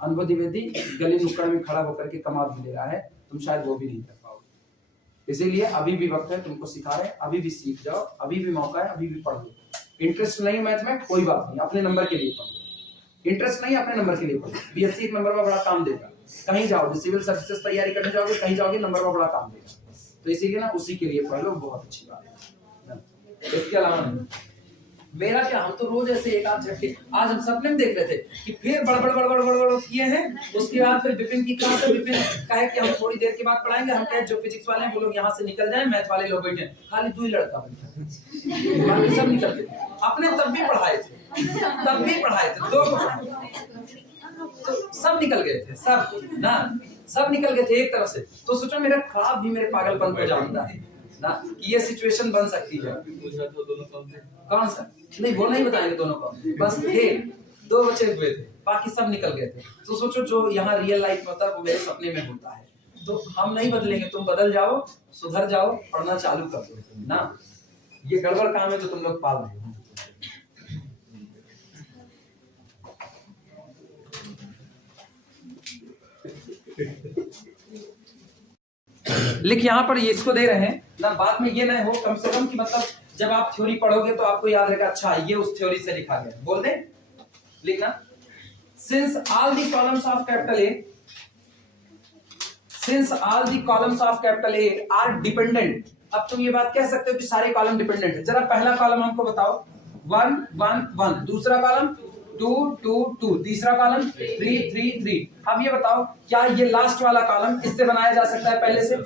अनुभव द्विवेदी गली नुक्कड़ में खड़ा होकर के कमाल भी ले रहा है, तुम शायद वो भी नहीं कर पाओगे। इसीलिए अभी भी वक्त है, तुमको सिखा रहे हैं, अभी भी सीख जाओ, अभी भी मौका है, अभी भी पढ़ लो। इंटरेस्ट नहीं मैथ में, कोई बात नहीं, अपने नंबर के लिए पढ़ो। इंटरेस्ट नहीं, अपने नंबर के लिए पढ़ो। बीएससी एक नंबर में बड़ा काम देगा, कहीं जाओगे सिविल सर्विसेज तैयारी करने जाओगे, कहीं जाओगे, नंबर में बड़ा काम देगा, तो इसीलिए ना उसी के लिए पढ़ लो, बहुत अच्छी बात है। इसके अलावा नहीं। मेरा क्या, हम तो रोज ऐसे एक आध झटके, आज हम सपने में देख रहे थे कि फिर बड़बड़ किए हैं, उसके बाद फिर विपिन की क्लास है, विपिन कहे कि हम थोड़ी देर के बाद पढ़ाएंगे, हम कहे जो फिजिक्स वाले हैं वो लोग यहाँ से निकल जाएं, मैथ वाले लोग बैठे, खाली 2 ही लड़का बैठा, बाकी सब निकल गए। अपने तब भी पढ़ाए थे, 2 तो सब निकल गए थे, सब ना, सब निकल गए थे एक तरफ से। तो सोचो मेरा ख्वाब भी मेरे पागलपन को जानता है ना कि ये सिचुएशन बन सकती है। कौन सा? नहीं, वो नहीं बताएंगे दोनों कौन, बस थे 2 बचे हुए थे, बाकी सब निकल गए थे। तो सोचो जो यहाँ रियल लाइफ में होता है वो मेरे सपने में होता है। तो हम नहीं बदलेंगे, तुम बदल जाओ, सुधर जाओ, पढ़ना चालू कर दो ना। ये गड़बड़ काम है जो तुम लोग पाल रहे हो। लिख यहाँ पर ये इसको दे रहे हैं ना, बाद में ये ना हो कम से कम कि मतलब जब आप थ्योरी पढ़ोगे तो आपको याद रहेगा, अच्छा ये उस थ्योरी से लिखा गया। बोल दे, लिखना, since all the columns of capital A, since all the columns of capital A are dependent. अब तुम ये बात कह सकते हो कि सारे कॉलम डिपेंडेंट है। जरा पहला कॉलम हमको बताओ, 1 1 1, दूसरा कॉलम 2 2 2, तीसरा कॉलम 3 3 3। अब ये बताओ, क्या ये लास्ट वाला कॉलम इससे बनाया जा सकता है पहले से?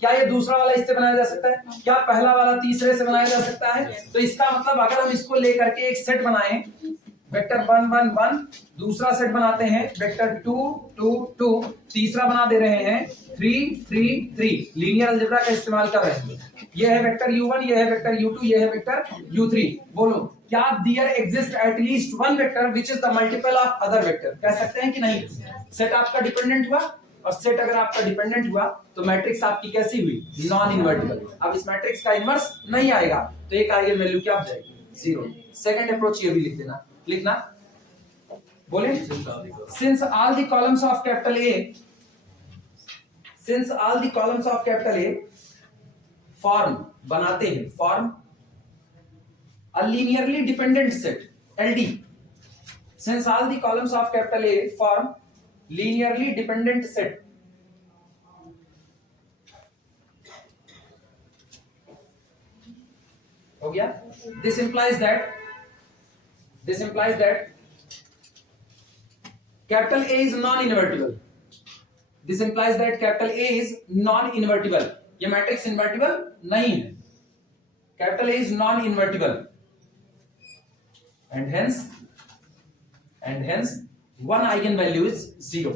क्या ये दूसरा वाला इससे बनाया जा सकता है? क्या पहला वाला तीसरे से बनाया जा सकता है? तो इसका मतलब अगर हम इसको लेकर के एक सेट बनाएं, वेक्टर 1 1 1, दूसरा सेट बनाते हैं वेक्टर 2 2 2, तीसरा बना दे रहे हैं 3 3 3, लीनियर अलजेब्रा का इस्तेमाल कर रहे हैं। ये है वेक्टर u1, ये है वेक्टर u2, ये है वेक्टर u3। बोलो, क्या there exist at least one vector which is the multiple of other vector? कह सकते हैं कि नहीं? सेट आपका डिपेंडेंट हुआ, और सेट अगर आपका डिपेंडेंट हुआ तो मैट्रिक्स आपकी कैसी हुई? Non invertible. अब इस मैट्रिक्स का इनवर्स नहीं आएगा तो एक आइगन वैल्यू क्या हो जाएगी? 0। सेकंड अप्रोच ये भी लिख देना, लिखना, बोले, since all the columns of capital A, since all the columns of capital A form बनाते हैं, form a linearly dependent set LD, since all the columns of capital A form linearly dependent set, हो गया? This implies that capital A is non-invertible. This implies that capital A is non-invertible. ये मैट्रिक्स इन्वर्टिबल नहीं है, capital A is non-invertible. And hence one eigenvalue is 0,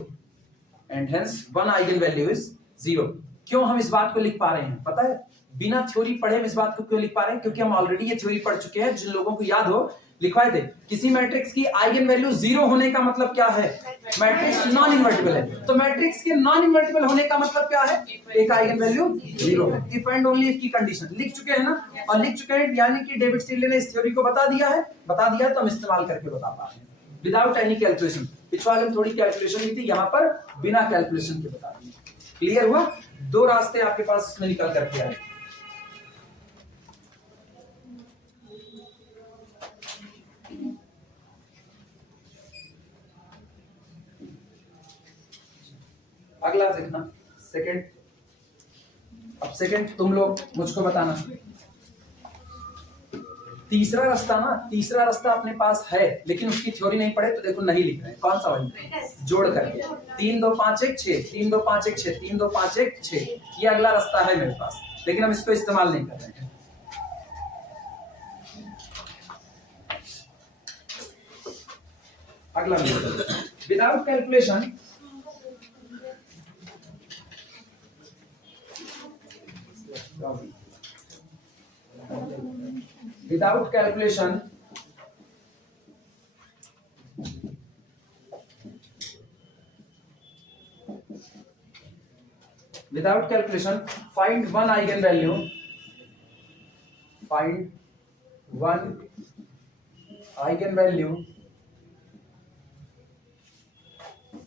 and hence one eigenvalue is 0। क्यों हम इस बात को लिख पा रहे हैं पता है? बिना थ्योरी पढ़े हम इस बात को क्यों लिख पा रहे हैं? क्योंकि हम ऑलरेडी ये थ्योरी पढ़ चुके हैं। जिन लोगों को याद हो लिखवाए थे, किसी मैट्रिक्स की आइगन वैल्यू 0 होने का मतलब क्या है? मैट्रिक्स नॉन इनवर्टिबल है। तो मैट्रिक्स के नॉन इनवर्टिबल होने का मतलब क्या है? एक आइगन वैल्यू 0 है। इफ एंड ओनली इफ की कंडीशन लिख चुके हैं ना, और लिख चुके हैं यानी कि डेविड स्टीले ने इस थ्योरी को बता दिया है तो हम इस्तेमाल करके बता पा रहे हैं विदाउट एनी कैलकुलेशन। पिछवाले में थोड़ी कैलकुलेशन हुई थी, यहाँ पर बिना कैलकुलेशन के बता दी। क्लियर हुआ? दो रास्ते आपके पास इसमें निकल करके आए। अगला देखना सेकंड। अब सेकंड तुम लोग मुझको बताना। तीसरा रास्ता अपने पास है, लेकिन उसकी थ्योरी नहीं पढ़े तो देखो नहीं लिख रहे हैं। कौन सा वाली? जोड़ करके 3 2 5 1 6 3 2 5 1 6 3 2 5 1 6, ये अगला रास्ता है मेरे पास, लेकिन हम इसको इस्तेमाल नहीं कर रहे हैं। अगला without calculation without calculation find one eigenvalue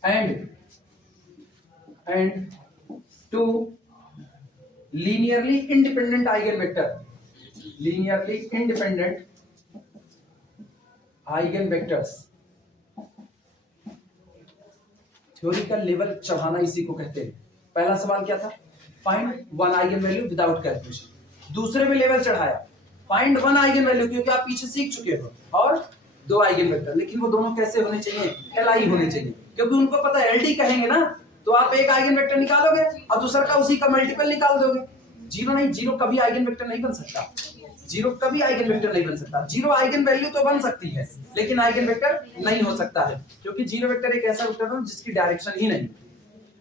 and two linearly independent eigenvectors। Theory का लेवल चढ़ाना इसी को कहते हैं। पहला सवाल क्या था? Find one eigen value without calculation. दूसरे में लेवल चढ़ाया, फाइंड वन आइगन वैल्यू, क्योंकि आप पीछे सीख चुके हो, और दो आइगन वेक्टर, लेकिन वो दोनों कैसे होने चाहिए? एलआई होने चाहिए, क्योंकि उनको पता है एलडी कहेंगे ना तो आप एक आइगन वेक्टर निकालोगे और दूसरा का उसी का मल्टीपल निकाल दोगे। जीरो नहीं, जीरो कभी आइगन वेक्टर नहीं बन सकता। जीरो कभी आइगन वेक्टर नहीं बन सकता। जीरो आइगन वैल्यू तो बन सकती है, लेकिन आइगन वेक्टर नहीं हो सकता है, क्योंकि जीरो वेक्टर एक ऐसा वेक्टर है जिसकी डायरेक्शन ही नहीं।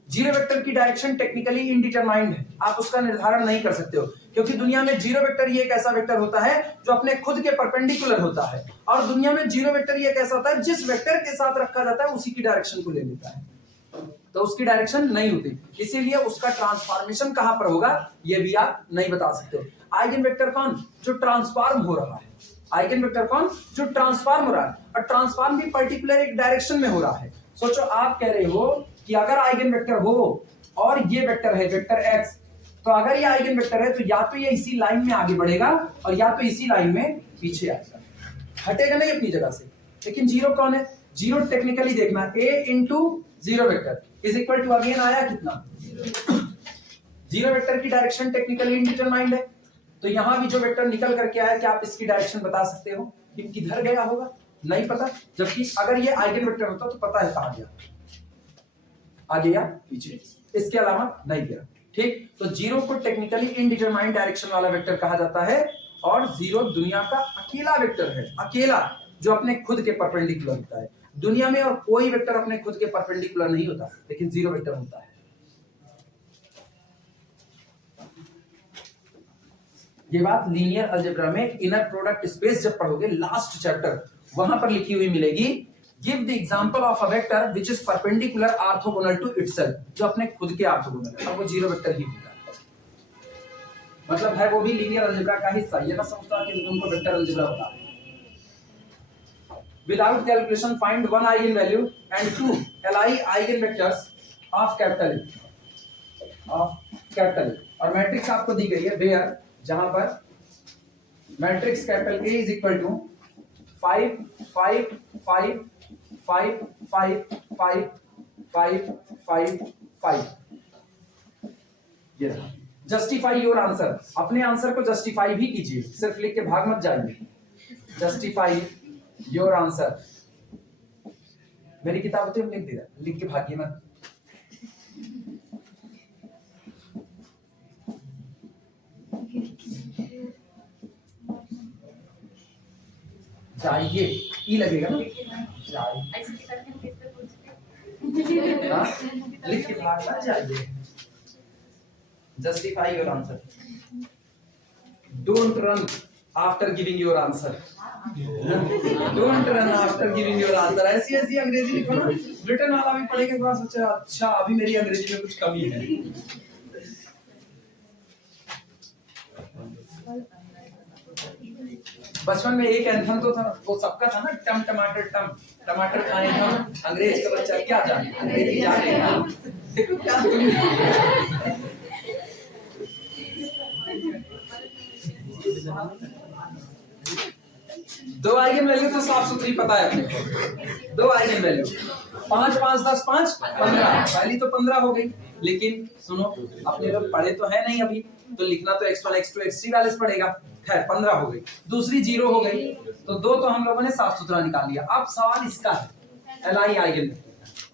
जीरो वेक्टर की डायरेक्शन टेक्निकली इनडिटरमाइंड है, आप उसका निर्धारण नहीं कर सकते हो, क्योंकि दुनिया में जीरो वेक्टर ये एक ऐसा वेक्टर होता है जो अपने खुद के परपेंडिकुलर होता है, और दुनिया में जीरो वेक्टर ये एक ऐसा होता है जिस वेक्टर के साथ रखा जाता है उसी की डायरेक्शन को ले लेता है, तो उसकी डायरेक्शन नहीं होती। इसीलिए उसका ट्रांसफॉर्मेशन कहां पर होगा ये भी आप नहीं बता सकते हो। आइगन वेक्टर कौन? जो ट्रांसफॉर्म हो रहा है। आइगन वेक्टर कौन? जो ट्रांसफॉर्म हो रहा है, और ट्रांसफॉर्म भी पर्टिकुलर एक डायरेक्शन में हो रहा है। सोचो, आप कह रहे हो कि अगर आइगन वेक्टर हो और ये वेक्टर है वेक्टर x, तो अगर ये आइगन वेक्टर है तो या तो ये इसी लाइन में आगे बढ़ेगा और या तो इसी लाइन में पीछे आएगा, हटेगा नहीं अपनी जगह से। लेकिन जीरो कौन है? जीरो टेक्निकली देखना, a into zero vector is equal to again आया कितना? जीरो वेक्टर की डायरेक्शन टेक्निकली इंडिटरमाइंड है, तो यहां भी जो वेक्टर निकल करके आया, क्या आप इसकी डायरेक्शन बता सकते हो कि किधर गया होगा? नहीं पता। जबकि अगर ये आइगन वेक्टर होता तो पता है कहां गया, आगे या पीछे, इसके अलावा नहीं गया। ठीक, तो जीरो को टेक्निकली इनडिटरमाइंड डायरेक्शन वाला वेक्टर कहा जाता है, और जीरो दुनिया का अकेला वेक्टर है, अकेला, जो अपने खुद के परपेंडिकुलर होता है। दुनिया में और कोई वेक्टर अपने खुद के परपेंडिकुलर नहीं होता, लेकिन जीरो वेक्टर होता है। ये बात लीनियर अलजेब्रा में इनर प्रोडक्ट स्पेस जब पढ़ोगे, लास्ट चैप्टर, वहां पर लिखी हुई मिलेगी। Give the example of a vector which is perpendicular orthogonal to itself, जो अपने खुद के ऑर्थोगोनल है, और वो जीरो वेक्टर ही होता है। मतलब है वो भी लीनियर अलजेब्रा का हिस्सा। ये ना समझता कि उनको वेक्टर अलजेब्रा होता है। Without calculation, find one eigenvalue and two Li eigenvectors of capital A। और मैट्रिक्स आपको दी गई है where, जहां पर matrix capital A is equal to 5 5 5 5 5 5 5 5 5। ये जस्टिफाई योर आंसर, अपने आंसर को जस्टिफाई भी कीजिए, सिर्फ लिख के भाग मत जाइए। जस्टिफाई योर आंसर, मेरी किताब होती है लिख दिया, लिख के भागिए मत। जाइए, ई लगेगा ना, जाइए, लिख के भागना जाइए। Justify your answer, don't run after giving your answer, don't run after giving your answer. ऐसी ऐसी अंग्रेजी लिखो ना, ब्रिटेन वाला भी पढ़ेगा तो सोचे अच्छा अभी मेरी अंग्रेजी में कुछ कमी है। बचपन में एक एंथम तो था, वो सबका था ना, टम टमाटर टम, टमाटर खाए हम, अंग्रेज का बच्चा क्या जाने, अंग्रेजी जाने ना। देखो क्या दो आइगन वैल्यू तो साफ सुथरी पता है अपने को। दो आइगन वैल्यू 5 5 10 5 15, पहली तो 15 हो गई। लेकिन सुनो, अपने लोग पढ़े तो है नहीं अभी, तो लिखना तो x1 x2 x3 वाले से पड़ेगा। खैर 15 हो गई, दूसरी 0 हो गई, तो दो तो हम लोगों ने साफ सुथरा निकाल लिया। अब सवाल इसका है, Li आइगन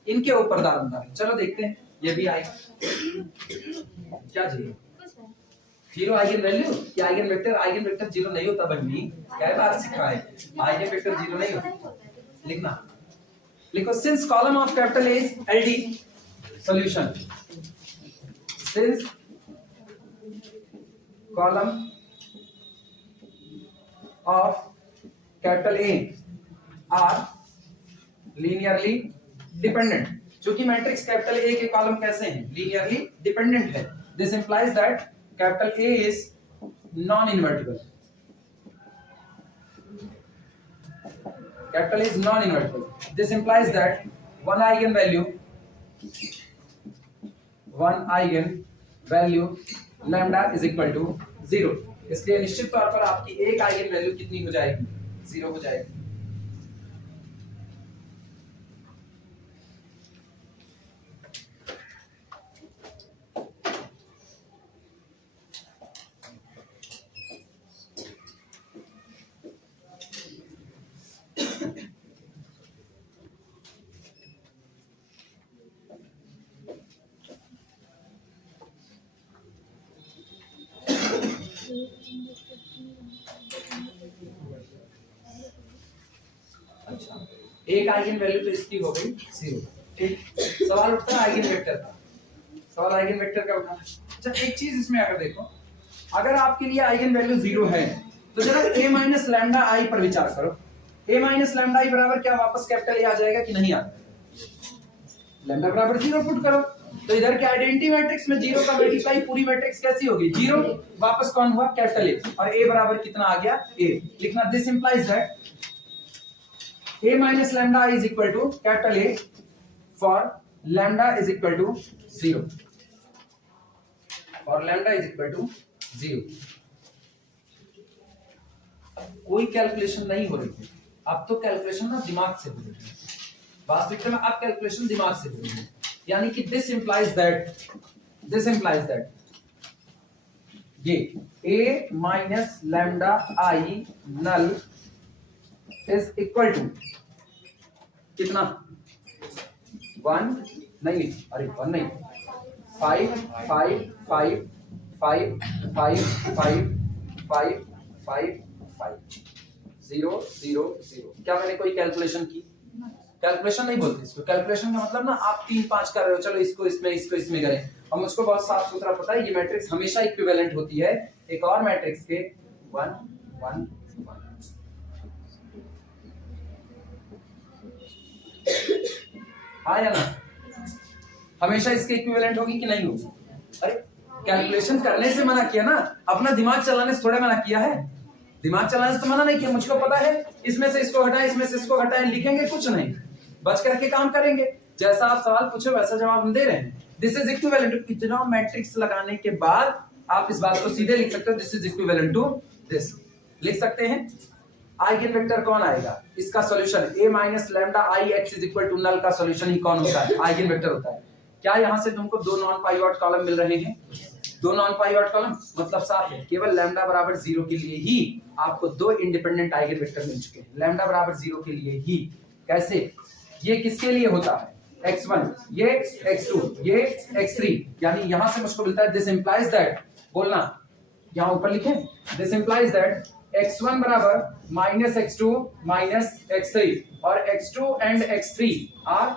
इनके ऊपर दारोमदार। चलो देखते हैं ये भी आएगा क्या। जीरो आइगन वैल्यू या आइगन वेक्टर जीरो नहीं होता बहनी, कई बार सिखाए। आइगन वेक्टर जीरो नहीं होता। लिखना, लिखो since column of capital A is LD, solution since column of capital A are linearly dependent. क्योंकि मैट्रिक्स कैपिटल ए के कॉलम कैसे हैं? लीनियरली डिपेंडेंट है। This implies that capital A is non invertible. Capital is non invertible. This implies that one eigen value lambda is equal to 0। इसलिए निश्चित तौर पर आपकी एक आइगन वैल्यू कितनी हो जाएगी? 0 हो जाएगी। अच्छा, एक आइगन वैल्यू तो इसकी हो गई 0। ठीक, सवाल उठता है आइगन वेक्टर का। सवाल आइगन वेक्टर का उठा। अच्छा, एक चीज इसमें अगर देखो, अगर आपके लिए आइगन वैल्यू 0 है तो जरा a माइनस लैम्डा आई पर विचार करो। a माइनस लैम्डा आई बराबर क्या वापस कैपिटल ए आ जाएगा कि नहीं आता? लैम्डा बराबर 0 पुट करो, तो इधर के आइडेंटिटी मैट्रिक्स में 0 का मल्टीप्लाई पूरी मैट्रिक्स कैसी होगी? 0, वापस कौन हुआ? कैपिटल ए, और a बराबर कितना आ गया? a। लिखना, this implies that a minus lambda I is equal to capital A for lambda is equal to 0. For lambda is equal to 0. कोई कैलकुलेशन नहीं हो रही है अब तो। कैलकुलेशन ना दिमाग से हो रही है, वास्तविकता में अब कैलकुलेशन दिमाग से हो रही है। यानी कि दिस इंप्लाइज दैट ये a minus lambda I null is equal to कितना? 1 नहीं, अरे 1 नहीं, 5 5 5 5 5 5 5 5 5 0 0 0। क्या मैंने कोई कैलकुलेशन की? कैलकुलेशन नहीं बोलते इसको। कैलकुलेशन का मतलब ना आप 3 5 कर रहे हो, चलो इसको इसमें करें। और मुझको बहुत साफ सुथरा पता है ये मैट्रिक्स हमेशा इक्विवेलेंट होती है एक और मैट्रिक्स के 1 1 1। हाँ या ना? हमेशा इसके इक्विवेलेंट होगी कि नहीं होगी? अरे कैलकुलेशन करने से मना किया ना, अपना दिमाग चलाने से थोड़े मना किया है। दिमाग चलाने से तो मना नहीं किया। मुझको पता है इसमें से इसको हटाएं, इसमें से इसको हटाएं, लिखेंगे कुछ नहीं, बच करके काम करेंगे। जैसा आप सवाल पूछे वैसा जवाब हम दे रहे हैं। This is equivalent. इतना मैट्रिक्स लगाने के बाद आप इस बात को सीधे लिख सकते हो, this is equivalent to this. लिख सकते हैं। आइगन वेक्टर कौन आएगा? इसका solution a minus lambda I x is equal to null का सॉल्यूशन ही कौन होता है? आइगन वेक्टर होता है। क्या यहाँ से तुमको 2 नॉन पाइवट कॉलम मिल रहे हैं? 2 नॉन पाइवट कॉलम मतलब साफ है, केवल लैम्डा बराबर 0 के लिए ही आपको 2 इंडिपेंडेंट आइगन वेक्टर मिल चुके हैं। लैम्डा बराबर 0 के लिए ही। कैसे? ये किसके लिए होता है? x1, ये x2, ये x3। यानी यहां से मुझको मिलता है, दिस इंप्लाइज दैट, बोलना यहां ऊपर लिखें, दिस इंप्लाइज दैट x1 बराबर माइनस x2 माइनस x3 और x2 and x3 are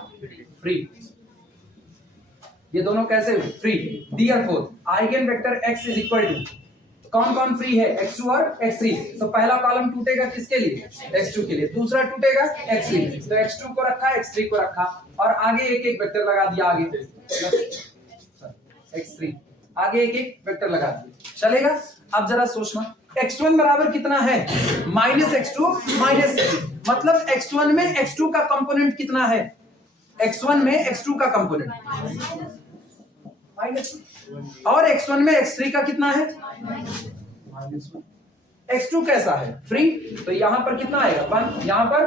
free. ये दोनों कैसे हुए? Free. Therefore eigen vector x is equal to कौन कौन फ्री है? x2 और x3। तो पहला कॉलम टूटेगा किसके लिए? x2 के लिए। दूसरा टूटेगा x3। तो x2 को रखा, x3 को रखा और आगे एक एक वेक्टर लगा दिया। आगे x3 आगे एक एक वेक्टर लगा दिया, चलेगा। अब जरा सोचना, x1 बराबर कितना है? Minus x2 minus x3। मतलब x1 में x2 का कंपोनेंट कितना है? x1 में x2 का कंपोनेंट -1 और x1 में x3 का कितना है -1। x2 कैसा है फ्री, तो यहाँ पर कितना आएगा 1, यहाँ पर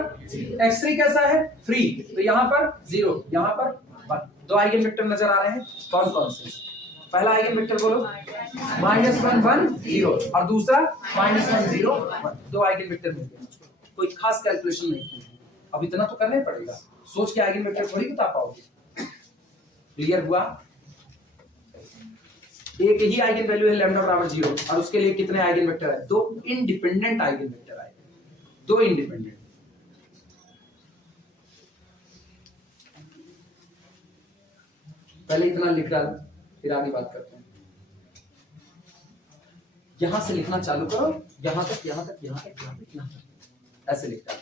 x3 कैसा है फ्री, तो यहाँ पर 0, यहाँ पर 1। दो आइगन वेक्टर नजर आ रहे हैं, कौन कौन से? पहला आइगन वेक्टर बोलो -1 1 0 और दूसरा -1 0 1। दो आइगन वेक्टर मिल गए, कोई खास कैलकुलेशन नहीं की, अब इतना तो करना ही पड़ेगा, सोच के आइगन वेक्टर थोड़ी बता पाओगे। क्लियर हुआ? एक ही आइगन वैल्यू है लैम्डा बराबर 0 और उसके लिए कितने आइगन वेक्टर है? दो इंडिपेंडेंट आइगन वेक्टर आए, दो इंडिपेंडेंट। पहले इतना लिख डालो, फिर आगे बात करते हैं। यहां से लिखना चालू करो, यहां तक यहां तक यहां तक यहां तक यहां तक, ऐसे लिख डालो।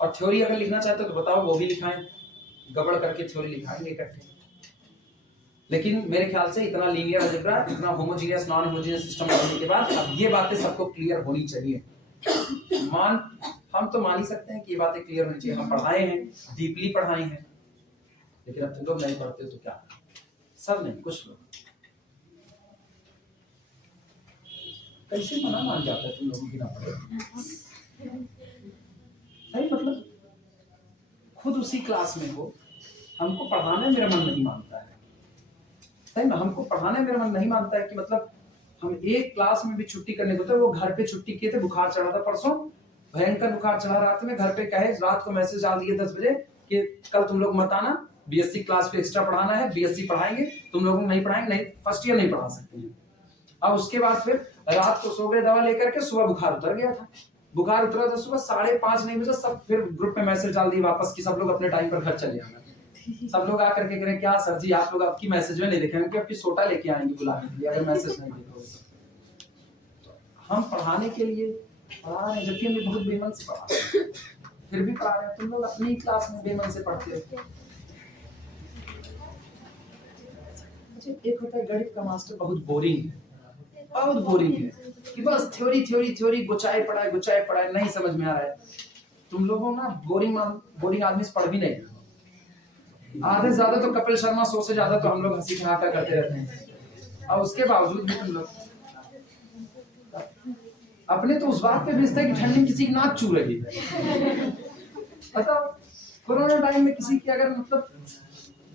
और थ्योरी अगर लिखना चाहते हो तो बताओ, वो भी लिखाएं, गड़बड़ करके थ्योरी लिखाएंगे इकट्ठे। लेकिन मेरे ख्याल से इतना लीनियर अलजेब्रा, इतना होमोजेनियस नॉन होमोजेनियस सिस्टम बनने के बाद अब ये बातें सबको क्लियर होनी चाहिए। हम तो मान ही सकते हैं कि ये बातें क्लियर होनी चाहिए, हम पढ़ाए हैं, डीपली पढ़ाए हैं, लेकिन अब तुम लोग नहीं पढ़ते तो क्या? सब नहीं, कुछ लोग। कैसे मना मान जाता है तुम लोगों की ना पढ़े? नहीं मतलब खुद उसी क्लास में हो, हमको पढ़ाने मेरा मन नहीं मानता है, सही ना? हमको पढ़ाने मेरा मन नहीं मानता है कि मतलब हम एक क्लास में भी छुट्टी करने को, तो वो घर पे छुट्टी किए थे, बुखार चढ़ा था परसों, भयंकर बुखार चढ़ा, रात में घर पे कहे, रात को मैसेज डाल दिए 10 बजे कि कल तुम लोग मत आना, बीएससी क्लास पे एक्स्ट्रा पढ़ाना है, बीएससी पढ़ाएंगे, तुम लोगों को नहीं पढ़ाएंगे, नहीं फर्स्ट ईयर नहीं पढ़ा सकते हैं। अब उसके बाद फिर रात को सो गए दवा लेकर के, सुबह बुखार उतर गया था, बुखार उतरा था सुबह 5:30 नहीं बजे, सब फिर ग्रुप में मैसेज डाल दिए वापस कि सब लोग अपने टाइम पर घर चले आना। सब लोग आकर के कह रहे क्या सर जी आप लोग आपकी मैसेज में नहीं देखे, हम आपकी सोटा लेके आएंगे बुलाने के लिए अगर मैसेज नहीं देखोगे तो। हम पढ़ाने के लिए पढ़ा रहे हैं, जबकि हम बहुत बेमन से पढ़ा रहे हैं, फिर भी पढ़ा रहे हैं, तुम लोग अपनी क्लास में बेमन से पढ़ते हो। एक होता है गणित का मास्टर, बहुत बोरिंग है, बहुत बोरिंग है कि बस थ्योरी थ्योरी थ्योरी गुचाए पढ़ाए, नहीं समझ में आ रहा है। तुम लोगों ना बोरिंग आदमी से पढ़ भी नहीं, आधे ज्यादा तो कपिल शर्मा 100 से ज्यादा तो हम लोग हंसी ठहाका करते रहते हैं, और उसके बावजूद भी तुम लोग अपने तो उस बात पे भेजते हैं कि ठंडी किसी की नाक चू रही है। बताओ कोरोना टाइम में किसी की अगर मतलब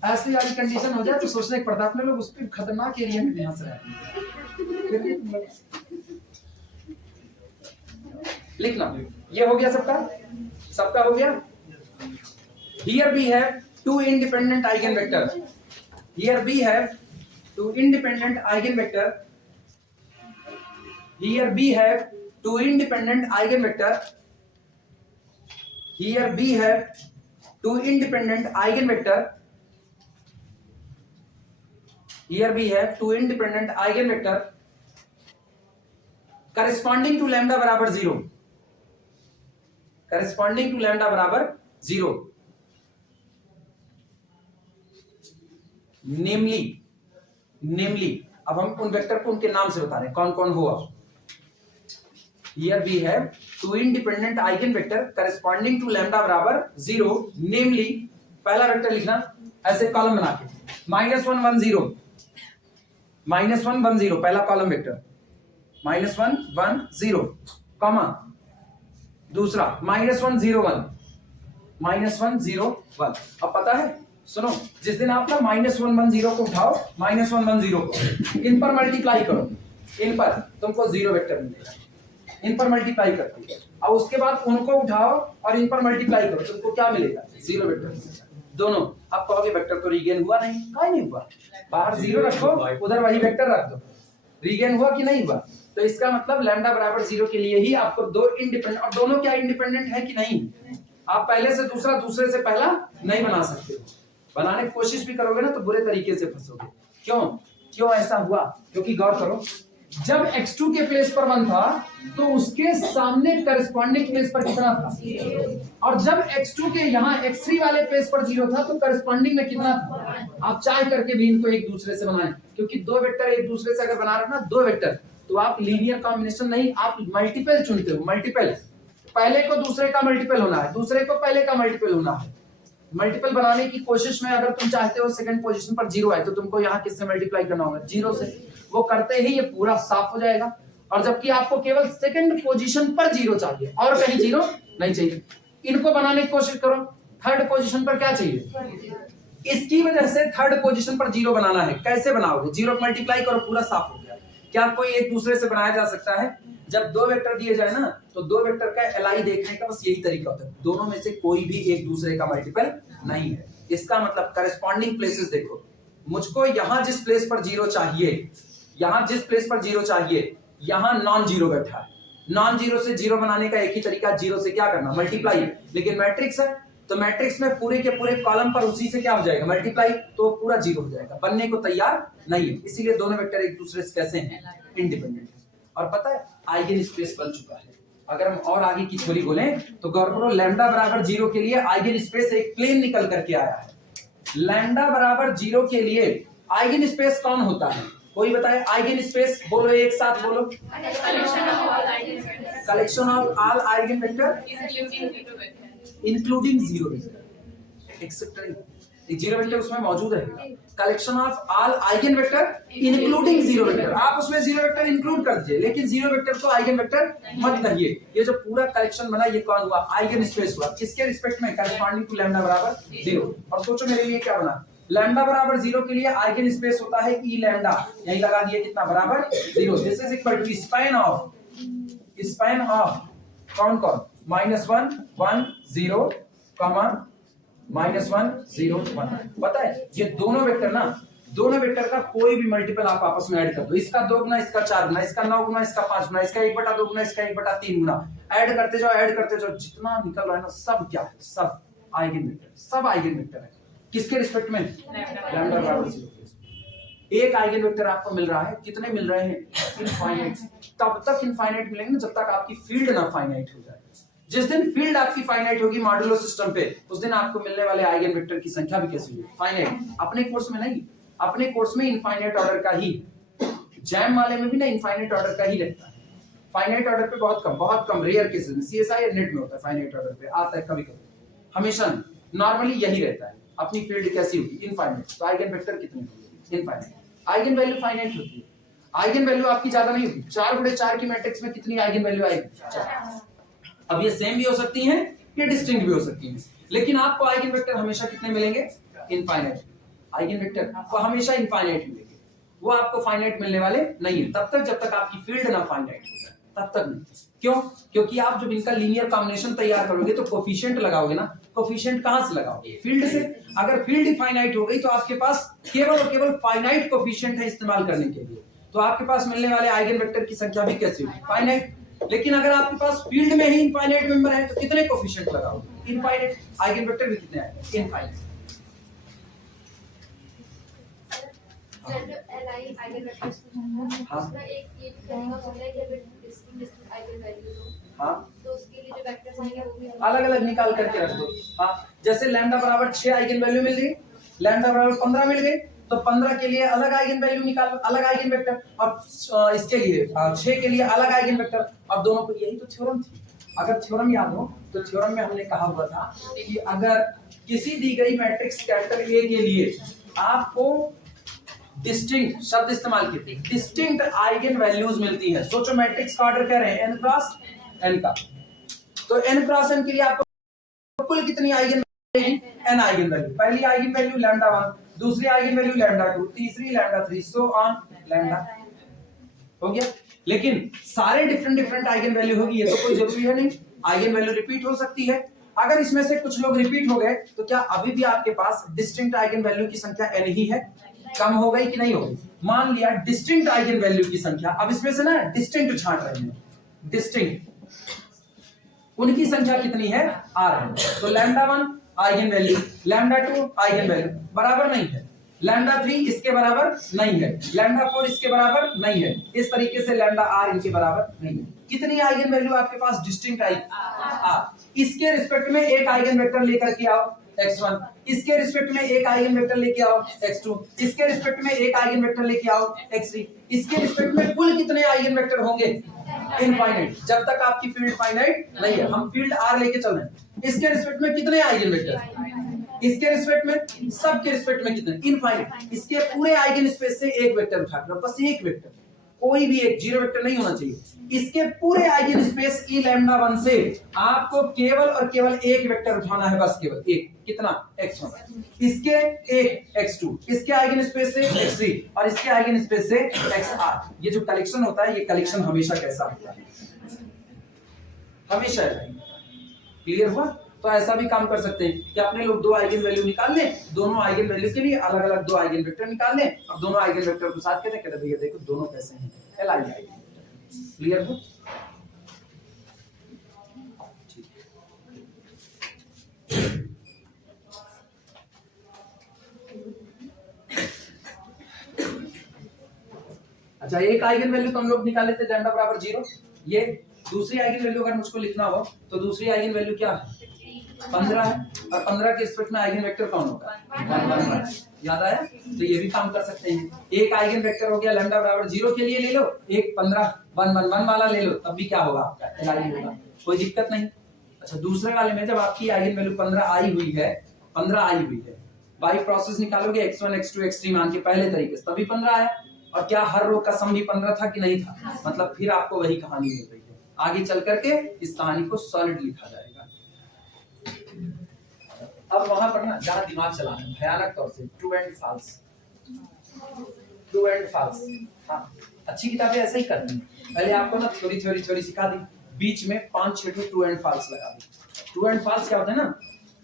ऐसी वाली कंडीशन हो जाए तो सोचने पड़ता है, अपने लोग उस पर खतरनाक एरिया में भी हंस रहे हैं। लिखना ये हो गया, सबका हो गया। Here we have two independent eigenvector. Here we have two independent eigenvector. Here we have two independent eigenvector. Here we have two independent eigenvector. Here we have two independent eigenvector corresponding to lambda बराबर 0. Corresponding to lambda बराबर 0. नेमली अब हम उन वेक्टर को उनके नाम से बता रहे हैं, कौन कौन हुआ। Here we have two independent eigenvector corresponding to lambda बराबर 0. नेमली पहला वेक्टर लिखना ऐसे कॉलम बना के -1 1 0, -1 1 0 पहला कॉलम वेक्टर, -1 1 0 कॉमा दूसरा -1 0 1, -1 0 1। अब पता है, सुनो, जिस दिन आप ना -1 1 0 को उठाओ, -1 1 0 को इन पर मल्टीप्लाई करो, इन पर तुमको 0 वेक्टर मिलेगा, इन पर मल्टीप्लाई करते हैं, और उसके बाद उनको उठाओ और इन पर मल्टीप्लाई करो, तुमको क्या मिलेगा 0 वेक्टर दोनों। अब कहोगे वेक्टर तो रीगेन हुआ नहीं, काहे नहीं हुआ, बाहर 0 रखो, उधर वही वेक्टर रख दो, रीगेन हुआ कि नहीं हुआ। तो इसका मतलब लैम्डा बराबर 0 के लिए ही आपको दो इंडिपेंडेंट, और दोनों क्या इंडिपेंडेंट है कि नहीं, आप पहले से दूसरा दूसरे से पहला नहीं बना सकते हो, बनाने की कोशिश भी करोगे ना तो बुरे तरीके से फंसोगे। क्यों ऐसा हुआ? क्योंकि गौर करो, जब x2 के प्लेस पर 1 था तो उसके सामने करस्पॉन्डिंग प्लेस पर कितना था, और जब x2 के यहाँ x3 वाले प्लेस पर 0 था तो करस्पॉन्डिंग में कितना था। आप चाहे करके भी इनको एक दूसरे से बनाएं, क्योंकि दो वेक्टर एक दूसरे से अगर बना रहे ना, दो वेक्टर, तो आप लीनियर कॉम्बिनेशन नहीं, आप मल्टीपल चुनते हो। मल्टीपल, पहले को दूसरे का मल्टीपल होना है, दूसरे को पहले का मल्टीपल होना है, मल्टीपल बनाने की कोशिश में अगर तुम चाहते हो सेकंड पोजीशन पर 0 आए तो तुमको यहाँ किससे मल्टीप्लाई करना होगा, 0 से। वो करते ही ये पूरा साफ हो जाएगा। और जबकि आपको केवल सेकंड पोजीशन पर 0 चाहिए और कहीं 0 नहीं चाहिए। इनको बनाने की कोशिश करो, थर्ड पोजीशन पर क्या चाहिए, इसकी वजह से थर्ड पोजीशन पर 0 बनाना है। कैसे बनाओगे, 0 को मल्टीप्लाई करो, पूरा साफ हो गया। क्या कोई एक दूसरे से बनाया जा सकता है? जब दो वेक्टर दिए जाए ना तो दो वेक्टर का एलआई देखने का बस यही तरीका होता है, दोनों में से कोई भी एक दूसरे का मल्टीपल नहीं है। इसका मतलब करस्पॉन्डिंग प्लेसेस देखो, मुझको यहां जिस प्लेस पर 0 चाहिए, यहां जिस प्लेस पर 0 चाहिए, यहां नॉन जीरो बैठा है। नॉन जीरो से 0 बनाने का एक ही तरीका, 0 से क्या करना, मल्टीप्लाई। लेकिन मैट्रिक्स है तो मैट्रिक्स में पूरे के पूरे कॉलम पर उसी से क्या हो जाएगा, मल्टीप्लाई, तो पूरा 0 हो जाएगा, बनने को तैयार नहीं है। इसीलिए दोनों वेक्टर एक दूसरे से कैसे हैं, इंडिपेंडेंट है। और पता है आइगन स्पेस बन चुका है। अगर हम और आगे की थ्योरी बोलें तो गौर करो, लैम्डा बराबर 0 के लिए आइगन स्पेस एक प्लेन निकल करके आया है। लैम्डा बराबर 0 के लिए आइगन स्पेस कौन होता है, कोई बताए? आइगन स्पेस बोलो, एक साथ बोलो, collection of all eigen vector including 0 vector, except 0 vector उसमें मौजूद है। Collection of all eigen vector including 0 vector, आप उसमें 0 वेक्टर इंक्लूड कर दीजिए, लेकिन 0 वेक्टर को आइगन वेक्टर मत कहिए। ये जो पूरा कलेक्शन बना ये कौन हुआ, आइगन स्पेस हुआ। किसके रिस्पेक्ट में, करस्पॉन्डिंग टू लैम्डा बराबर 0। और सोचो मेरे लिए क्या बना, लैम्डा बराबर 0 के लिए आइगन स्पेस होता है ई लैम्डा, यही लगा दिए, कितना बराबर 0। This is equal to span of कौन कौन, -1 1 0 -1 0 1। पता है ये दोनों वेक्टर ना, दोनों वेक्टर का कोई भी मल्टीपल आप आपस में ऐड कर दो, इसका 2 गुना, इसका 4 गुना, इसका 9 गुना, इसका 5 गुना, इसका 1/2 गुना, इसका 1/3 गुना, ऐड करते जाओ, जितना निकल रहा है ना सब क्या है, सब आइगन वेक्टर, सब आइगन वेक्टर है। किसके रिस्पेक्ट में, लैम्डा बराबर 0। एक आइगन वेक्टर आपको मिल रहा है, कितने मिल रहे हैं, इनफाइनाइट। तब तक इनफाइनाइट मिलेंगे जब तक आपकी फील्ड ना फाइनाइट हो जाए। जिस दिन फील्ड आपकी फाइनाइट होगी मॉडुलो सिस्टम पे, उस दिन आपको मिलने वाले आइगन वेक्टर की संख्या भी कैसी होगी, फाइनाइट। अपने कोर्स में नहीं, अपने कोर्स में इनफाइनाइट ऑर्डर का ही, जैम वाले में भी ना इनफाइनाइट ऑर्डर का ही रहता है। फाइनाइट ऑर्डर पे बहुत कम रेयर केसेस में, सीएसआई या नेट में होता है, फाइनाइट ऑर्डर पे आता है कभी कभी, हमेशा नॉर्मली यही रहता है। अपनी फील्ड कैसी होगी, इनफाइनाइट। तो आइगन वेक्टर कितने होंगे, इनफाइनाइट। आइगन वैल्यू फाइनाइट होती है, आइगन वैल्यू आपकी ज्यादा नहीं होती। 4x4 की मैट्रिक्स में कितनी आइगन वैल्यू आएगी, 4। अब ये सेम भी हो सकती हैं, ये डिस्टिंक्ट भी हो सकती हैं, लेकिन आपको आइगन वेक्टर हमेशा कितने मिलेंगे, इनफाइनाइट। आइगन वेक्टर आपको हमेशा इनफाइनाइट मिलेंगे, वो आपको फाइनाइट मिलने वाले नहीं है तब तक जब तक आपकी फील्ड ना फाइनाइट हो जाए, तब तक नहीं। क्यों, क्योंकि आप जब इनका लीनियर कॉम्बिनेशन तैयार करोगे तो कोफिशिएंट लगाओगे ना, कोफिशिएंट कहां से लगाओगे, फील्ड से। अगर फील्ड फाइनाइट हो गई तो आपके पास केवल और केवल फाइनाइट कोफिशिएंट है इस्तेमाल करने के लिए, तो आपके पास मिलने वाले आइगन वेक्टर की संख्या भी कैसी होगी, फाइनाइट। लेकिन अगर आपके पास फील्ड में ही इनफाइनाइट मेंबर है तो कितने कोफिशिएंट लगाओगे, इनफाइनाइट। आइगन वेक्टर भी कितने आएंगे, इनफाइनाइट। एलआई आइगन वेक्टर्स हाँ। उसका एक ये भी तरीका होता है कि अगर डिस्टिंक्ट आइगन वैल्यूज हो, हाँ, तो उसके लिए जो वेक्टर्स आएंगे वो भी अलग अलग निकाल करके रख दो। हाँ, जैसे लैम्डा बराबर 6 आइगन वैल्यू मिल गई, लैम्डा बराबर 15 मिल गई, तो 15 के लिए अलग आइगन वैल्यू निकाल, अलग आइगन वेक्टर, और इसके लिए 6 के लिए अलग आइगन वेक्टर, और दोनों को, यही तो थ्योरम थी। अगर थ्योरम याद हो तो थ्योरम में हमने कहा हुआ था कि अगर किसी दी गई मैट्रिक्स कैपिटल ए के लिए आपको डिस्टिंक्ट शब्द इस्तेमाल किए, डिस्टिंक्ट आइगन वैल्यूज मिलती है। सोचो मैट्रिक्स का ऑर्डर कह रहे हैं n क्रॉस n का, तो n क्रॉस n के लिए आपको कुल कितनी eigen value, n eigen value. पहली आइगन वैल्यू लैम्डा 1, दूसरी आइगन वैल्यू लैम्डा 2, तीसरी लैम्डा 3, सो ऑन लैम्डा, हो गया। लेकिन सारे डिफरेंट आइगन वैल्यू होगी, ये तो कोई जरूरी है नहीं, आइगन वैल्यू रिपीट हो सकती है। अगर इसमें से कुछ लोग रिपीट हो गए तो क्या अभी भी आपके पास डिस्टिंक्ट आइगन वैल्यू की संख्या n ही है, कम हो गई कि नहीं हो गई। मान लिया डिस्टिंक्ट आइगन वैल्यू की संख्या, अब इसमें से ना डिस्टिंक्ट छांट रहे हैं, डिस्टिंक्ट उनकी संख्या कितनी है, r है। तो lambda 1 eigen value, lambda 2 eigen value बराबर नहीं है, लैम्डा 3 इसके बराबर नहीं है, लैम्डा 4 इसके बराबर नहीं है, इस तरीके से लैम्डा r इनके बराबर नहीं है। कितनी आइगन वैल्यू आपके पास डिस्टिंक्ट आई, r। इसके रिस्पेक्ट में एक आइगन वेक्टर लेकर के आओ x1, इसके रिस्पेक्ट में एक आइगन वेक्टर लेके आओ x2, इसके रिस्पेक्ट में एक आइगन वेक्टर लेके आओ x3, इसके रिस्पेक्ट में कुल कितने आइगन वेक्टर होंगे, इनफाइनाइट, जब तक आपकी फील्ड फाइनाइट नहीं है। हम फील्ड r लेके चल रहे हैं, इसके रिस्पेक्ट में कितने आइगन वेक्टर, इसके रिस्पेक्ट में, सबके रिस्पेक्ट में कितने, इनफाइनाइट। इसके पूरे आइगन स्पेस से एक वेक्टर उठा करो, बस एक वेक्टर, कोई भी एक, जीरो वेक्टर नहीं होना चाहिए। इसके पूरे आइगन स्पेस ई लैम्डा 1 से आपको केवल और केवल एक वेक्टर उठाना है, बस केवल एक, कितना, x1, इसके एक x2, इसके आइगन स्पेस से x3 और इसके आइगन स्पेस से xr। ये जो कलेक्शन होता है, ये कलेक्शन हमेशा कैसा होता है, हमेशा ऐसा ही। क्लियर हुआ? तो ऐसा भी काम कर सकते हैं कि अपने लोग दो आइगन वैल्यू निकाल लें, दोनों आइगन वैल्यू के लिए अलग अलग दो आइगन वेक्टर निकाल लें, और दोनों आइगन वेक्टर को साथ कहते भैया देखो दोनों कैसे हैं, Li आइगन वेक्टर। क्लियर हुआ? अच्छा, एक आइगन वैल्यू तो हम लोग निकाल लेते लैम्डा बराबर 0। ये दूसरी आइगन वैल्यू अगर मुझको लिखना हो तो दूसरी आइगन वैल्यू क्या है, 15 है, और 15 के रिस्पेक्ट में आइगन वेक्टर कौन होगा, 1 याद आया? तो ये भी काम कर सकते हैं। एक आइगन वेक्टर हो गया लैम्डा बराबर 0 के लिए ले लो, एक 15 1 1 1 वाला ले लो, तब भी क्या होगा आपका Li होगा, कोई दिक्कत नहीं। अच्छा, दूसरे वाले में जब आपकी आइगन वैल्यू 15 आई हुई है, 15 आई हुई है, बाई प्रोसेस निकालोगे x1 x2 x3 मान के पहले तरीके से, तभी 15 आया। और क्या हर रो का सम भी 15 था कि नहीं था? मतलब फिर आपको वही कहानी मिल रही है। आगे चल करके इस कहानी को सॉलिड लिखा जाएगा। अब वहां पर ना जहां दिमाग चलाना है भयानक तौर से, true and false, true and false. हाँ, अच्छी किताबें ऐसा ही करती हैं। पहले आपको ना थ्योरी सिखा दी, बीच में 5-6 ट्रू एंड फॉल्स लगा दी। ट्रू एंड फॉल्स क्या होता है ना,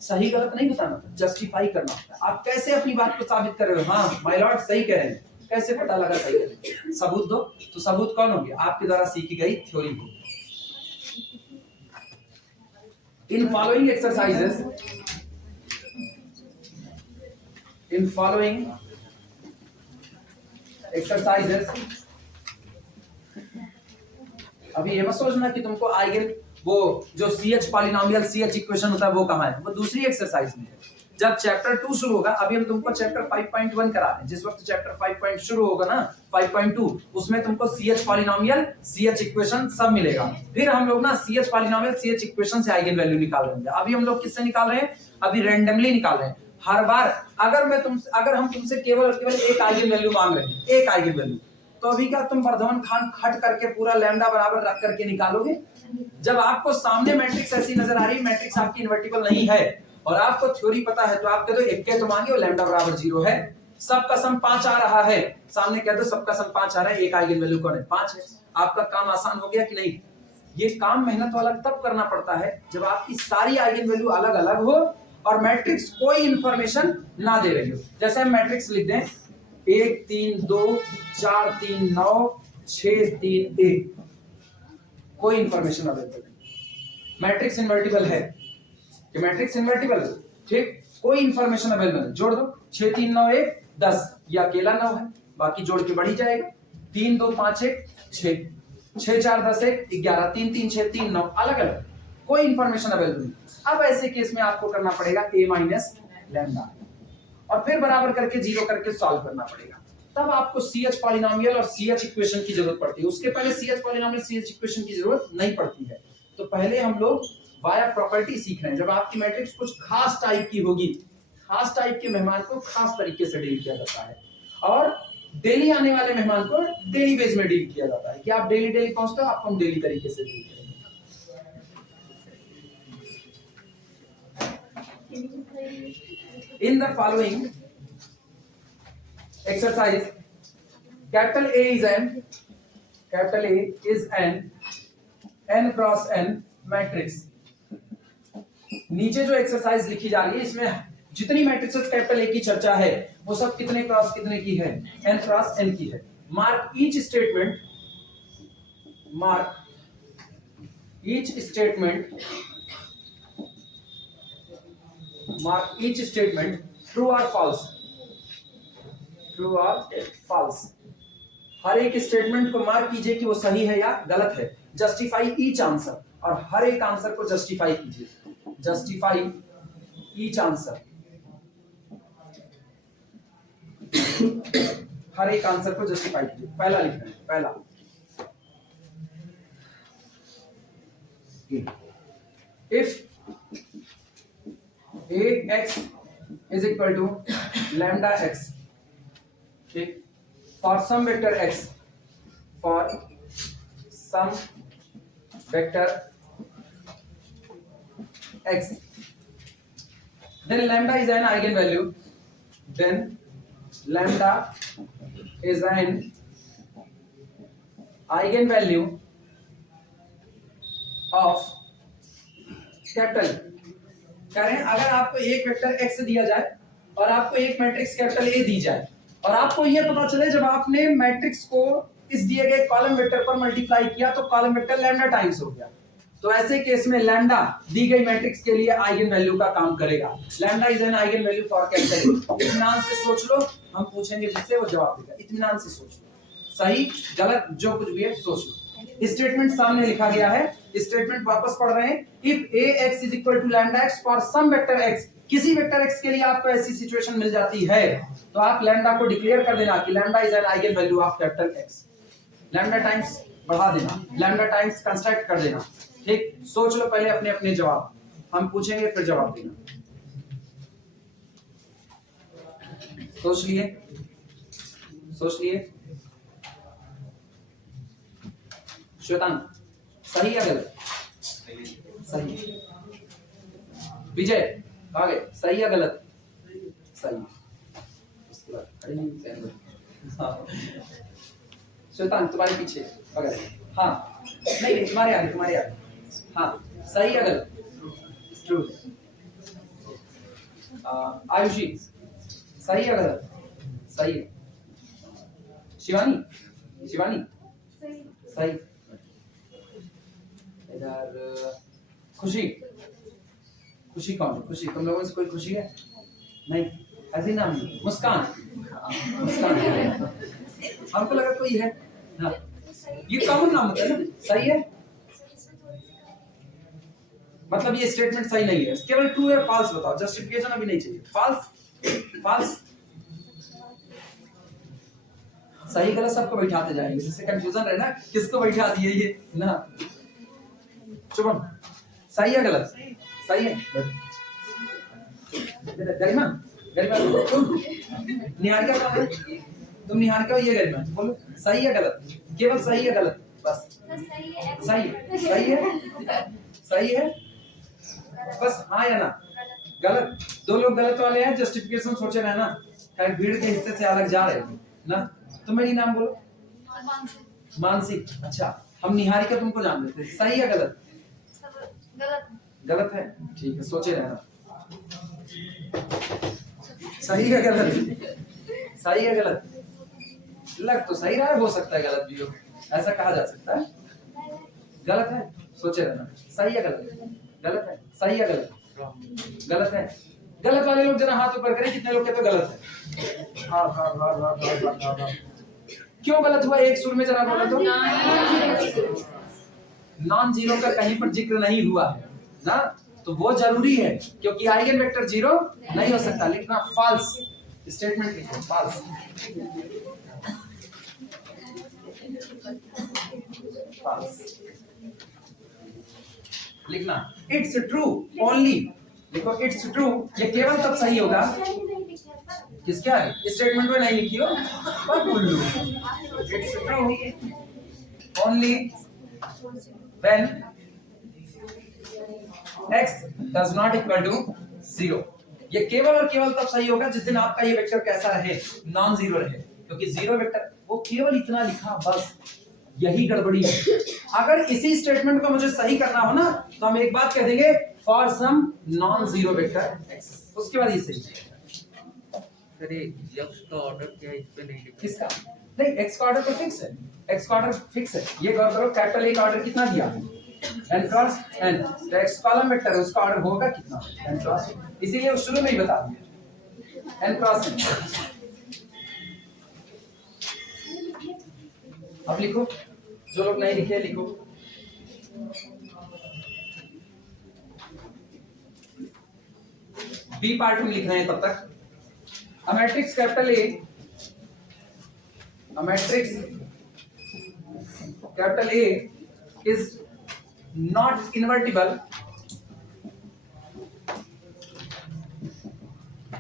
सही गलत नहीं बताना, जस्टिफाई करना होता है। आप कैसे अपनी बात को साबित कर रहे हो, हाँ माय लॉर्ड सही कह रहे हैं, कैसे पता लगा सही कह रहे हैं, सबूत दो। तो सबूत कौन होगी, आपके द्वारा सीखी गई थ्योरी होगी। In following exercises, in following exercises, अभी ये मत सोचना कि तुमको आइगन वो जो CH पॉलिनोमियल CH इक्वेशन होता है वो कहाँ है, वो दूसरी एक्सरसाइज में है। जब चैप्टर 2 शुरू होगा, अभी हम तुमको चैप्टर 5.1 करा रहे हैं, जिस वक्त चैप्टर 5 शुरू होगा ना 5.2, उसमें तुमको CH पॉलिनोमियल CH इक्वेशन सब मिलेगा। फिर हम लोग ना CH पॉलिनोमियल CH इक्वेशन से आइगन वैल्यू निकाल रहे हैं। अभी हम लोग किससे निकाल रहे हैं, अभी रैंडमली निकाल रहे हैं। हर बार अगर हम तुमसे केवल और केवल एक आइगन वैल्यू मांग रहे हैं, एक आइगन वैल्यू, तो अभी क्या तुम वर्धमान खान खट करके पूरा लैम्डा बराबर रख करके निकालोगे? जब आपको सामने मैट्रिक्स ऐसी नजर आ रही है, मैट्रिक्स आपकी इन्वर्टिबल नहीं है और आपको थ्योरी पता है, तो आप कह दो एक के तो मांगे और लैम्डा बराबर 0 है, सबका सम 5 आ रहा है, सामने कह दो सबका सम 5 आ रहा है, एक आइगन वैल्यू कौन है, 5 है। आपका काम आसान हो गया कि नहीं? ये काम मेहनत वाला तब करना पड़ता है जब आपकी सारी आइगन वैल्यू अलग अलग हो और मैट्रिक्स कोई इंफॉर्मेशन ना दे रही हो। जैसे हम मैट्रिक्स लिख दें 1 3 2 4 3 9 6 3 1, कोई इंफॉर्मेशन अवेलेबल नहीं। मैट्रिक्स इन्वर्टिबल है कि मैट्रिक्स इन्वर्टिबल है, ठीक, कोई इंफॉर्मेशन अवेलेबल नहीं। जोड़ दो 6 3 9 1 10, ये अकेला 9 है, बाकी जोड़ के बढ़ ही जाएगा। 3 2 5 1 6, 6 4 10 1 11, 3 3 6 3 9, अलग अलग, कोई इंफॉर्मेशन अवेलेबल नहीं। अब ऐसे केस में आपको करना पड़ेगा a माइनस लैम्डा और फिर बराबर करके 0 करके सॉल्व करना पड़ेगा। तब आपको CH पॉलिनोमियल और CH इक्वेशन की जरूरत पड़ती है। उसके पहले CH पॉलिनोमियल CH इक्वेशन की जरूरत नहीं पड़ती है। तो पहले हम लोग वाया प्रॉपर्टी सीख रहे हैं। जब आपकी मैट्रिक्स कुछ खास टाइप की होगी, खास टाइप के मेहमान को खास तरीके से डील किया जाता है और डेली आने वाले मेहमान को डेली बेस में डील किया जाता है कि आप डेली पहुंचते हो, आपको हम डेली तरीके से डील करेंगे। In the following exercise, capital A is an n cross n matrix। नीचे जो एक्सरसाइज लिखी जा रही है इसमें जितनी मैट्रिक्सेस कैपिटल A की चर्चा है वो सब कितने क्रॉस कितने की है, n क्रॉस n की है। मार्क ईच स्टेटमेंट ट्रू और फॉल्स। हर एक स्टेटमेंट को मार्क कीजिए कि वो सही है या गलत है। जस्टिफाई ईच आंसर, और हर एक आंसर को जस्टिफाई कीजिए। जस्टिफाई ईच आंसर, हर एक आंसर को जस्टिफाई कीजिए। पहला लिखना है, पहला if a x is equal to lambda x, ठीक, for some vector x, for some vector x, then lambda is an eigenvalue, then lambda is an eigenvalue of capital. कह रहे हैं अगर आपको एक वेक्टर x दिया जाए और आपको एक मैट्रिक्स कैपिटल A दी जाए और आपको यह पता चले जब आपने मैट्रिक्स को इस दिए गए कॉलम वेक्टर पर मल्टीप्लाई किया तो कॉलम वेक्टर लैम्डा टाइम्स हो गया, तो ऐसे केस में लैम्डा दी गई मैट्रिक्स के लिए आइगन वैल्यू का काम करेगा। Lambda is an eigen value for capital. इत्मीनान से सोच लो, हम पूछेंगे जिससे वो जवाब देगा। इत्मीनान से सोच लो, सही गलत जो कुछ भी है सोच लो। स्टेटमेंट सामने लिखा गया है, स्टेटमेंट वापस पढ़ रहे हैं। If ax is equal to lambda x for some vector x, किसी वेक्टर x के लिए आपको ऐसी सिचुएशन मिल जाती है तो आप लैम्डा को डिक्लेयर कर देना कि lambda is an eigen value of capital x। Lambda times बढ़ा देना, लैम्डा टाइम्स कंस्ट्रक्ट कर देना, ठीक। सोच लो पहले अपने अपने जवाब, हम पूछेंगे फिर जवाब देना। सोच लिए, सोच लिए। श्वेतांग सही या गलत? सही। विजय कहाँ गए? सही या गलत? सही। उसके बाद खड़े नहीं stand up। हाँ। श्वेतांग तुम्हारे पीछे अगर हाँ नहीं तुम्हारे आगे, तुम्हारे आगे। हाँ सही या गलत? ट्रू। आयुषी सही या गलत? सही है। शिवानी, शिवानी सही। इधर खुशी, खुशी कौन है? खुशी, तुम लोगों से कोई खुशी है? नहीं, ऐसे नाम नहीं। मुस्कान, मुस्कान हमको लगा कोई है। हाँ ये कॉमन नाम होता है ना, सही है। मतलब ये स्टेटमेंट सही नहीं है, केवल ट्रू या फॉल्स बताओ, जस्टिफिकेशन अभी नहीं चाहिए। False, false. सही गलत सबको बैठाते जाएंगे, जिससे कंफ्यूजन रहे ना किसको बैठा दिए ये ना। शुभम सही है गलत? सही है। गरिमा, गरिमा तुम निहारिका कौन है? तुम निहारिका हो, ये गरिमा, बोलो सही है गलत? केवल सही है गलत बस। सही, सही है, सही है बस, हाँ या ना? गलत। दो लोग गलत वाले हैं, जस्टिफिकेशन सोचे रहना, कहीं भीड़ के हिस्से से अलग जा रहे हो ना। तुम मेरी नाम बोलो। मानसी। अच्छा हम निहारिका तुमको जान लेते। सही है गलत? गलत। गलत है, ठीक है, सोचे रहना। सही है गलत? सही है गलत? लग तो सही रहा है, हो सकता है गलत भी हो, ऐसा कहा जा सकता है। गलत है, सोचे रहना। सही है गलत? गलत है। सही है गलत? गलत है। गलत वाले लोग जरा हाथ ऊपर करें, कितने लोग कहते गलत है? हाँ हाँ हाँ हाँ हाँ हाँ हाँ। क्यों गलत हुआ? एक सुर में जरा बोलो तो। नॉन जीरो का कहीं पर जिक्र नहीं हुआ है ना, तो वो जरूरी है क्योंकि आइगन वेक्टर जीरो नहीं हो सकता। लिखना फॉल्स, स्टेटमेंट लिखो फॉल्स। फॉल्स लिखना। इट्स ट्रू ओनली, देखो इट्स ट्रू, ये केवल तब सही होगा किसके आगे? स्टेटमेंट में नहीं लिखी हो पर बोल लो। It's true only when x does not equal to 0। ये केवल और केवल तब सही होगा जिस दिन आपका ये वेक्टर कैसा रहे? नॉन जीरो रहे, क्योंकि जीरो वेक्टर वो केवल इतना लिखा बस, यही गड़बड़ी है। अगर इसी स्टेटमेंट को मुझे सही करना हो ना तो हम एक बात कह देंगे for some non zero vector x, उसके बाद ये सही। सर ये x का ऑर्डर क्या है, इस पे नहीं लिखा? किसका? नहीं x का ऑर्डर तो फिक्स है, x का ऑर्डर फिक्स है। ये गौर करो कैपिटल A का ऑर्डर कितना दिया है? n क्रॉस n, तो x कॉलम वेक्टर है उसका ऑर्डर होगा कितना? n क्रॉस, इसीलिए वो शुरू में ही बता दिया n क्रॉस n। अब लिखो, जो लोग नहीं लिखे लिखो। बी पार्ट में लिख रहे हैं तब तक। A matrix capital A, a matrix capital A is not invertible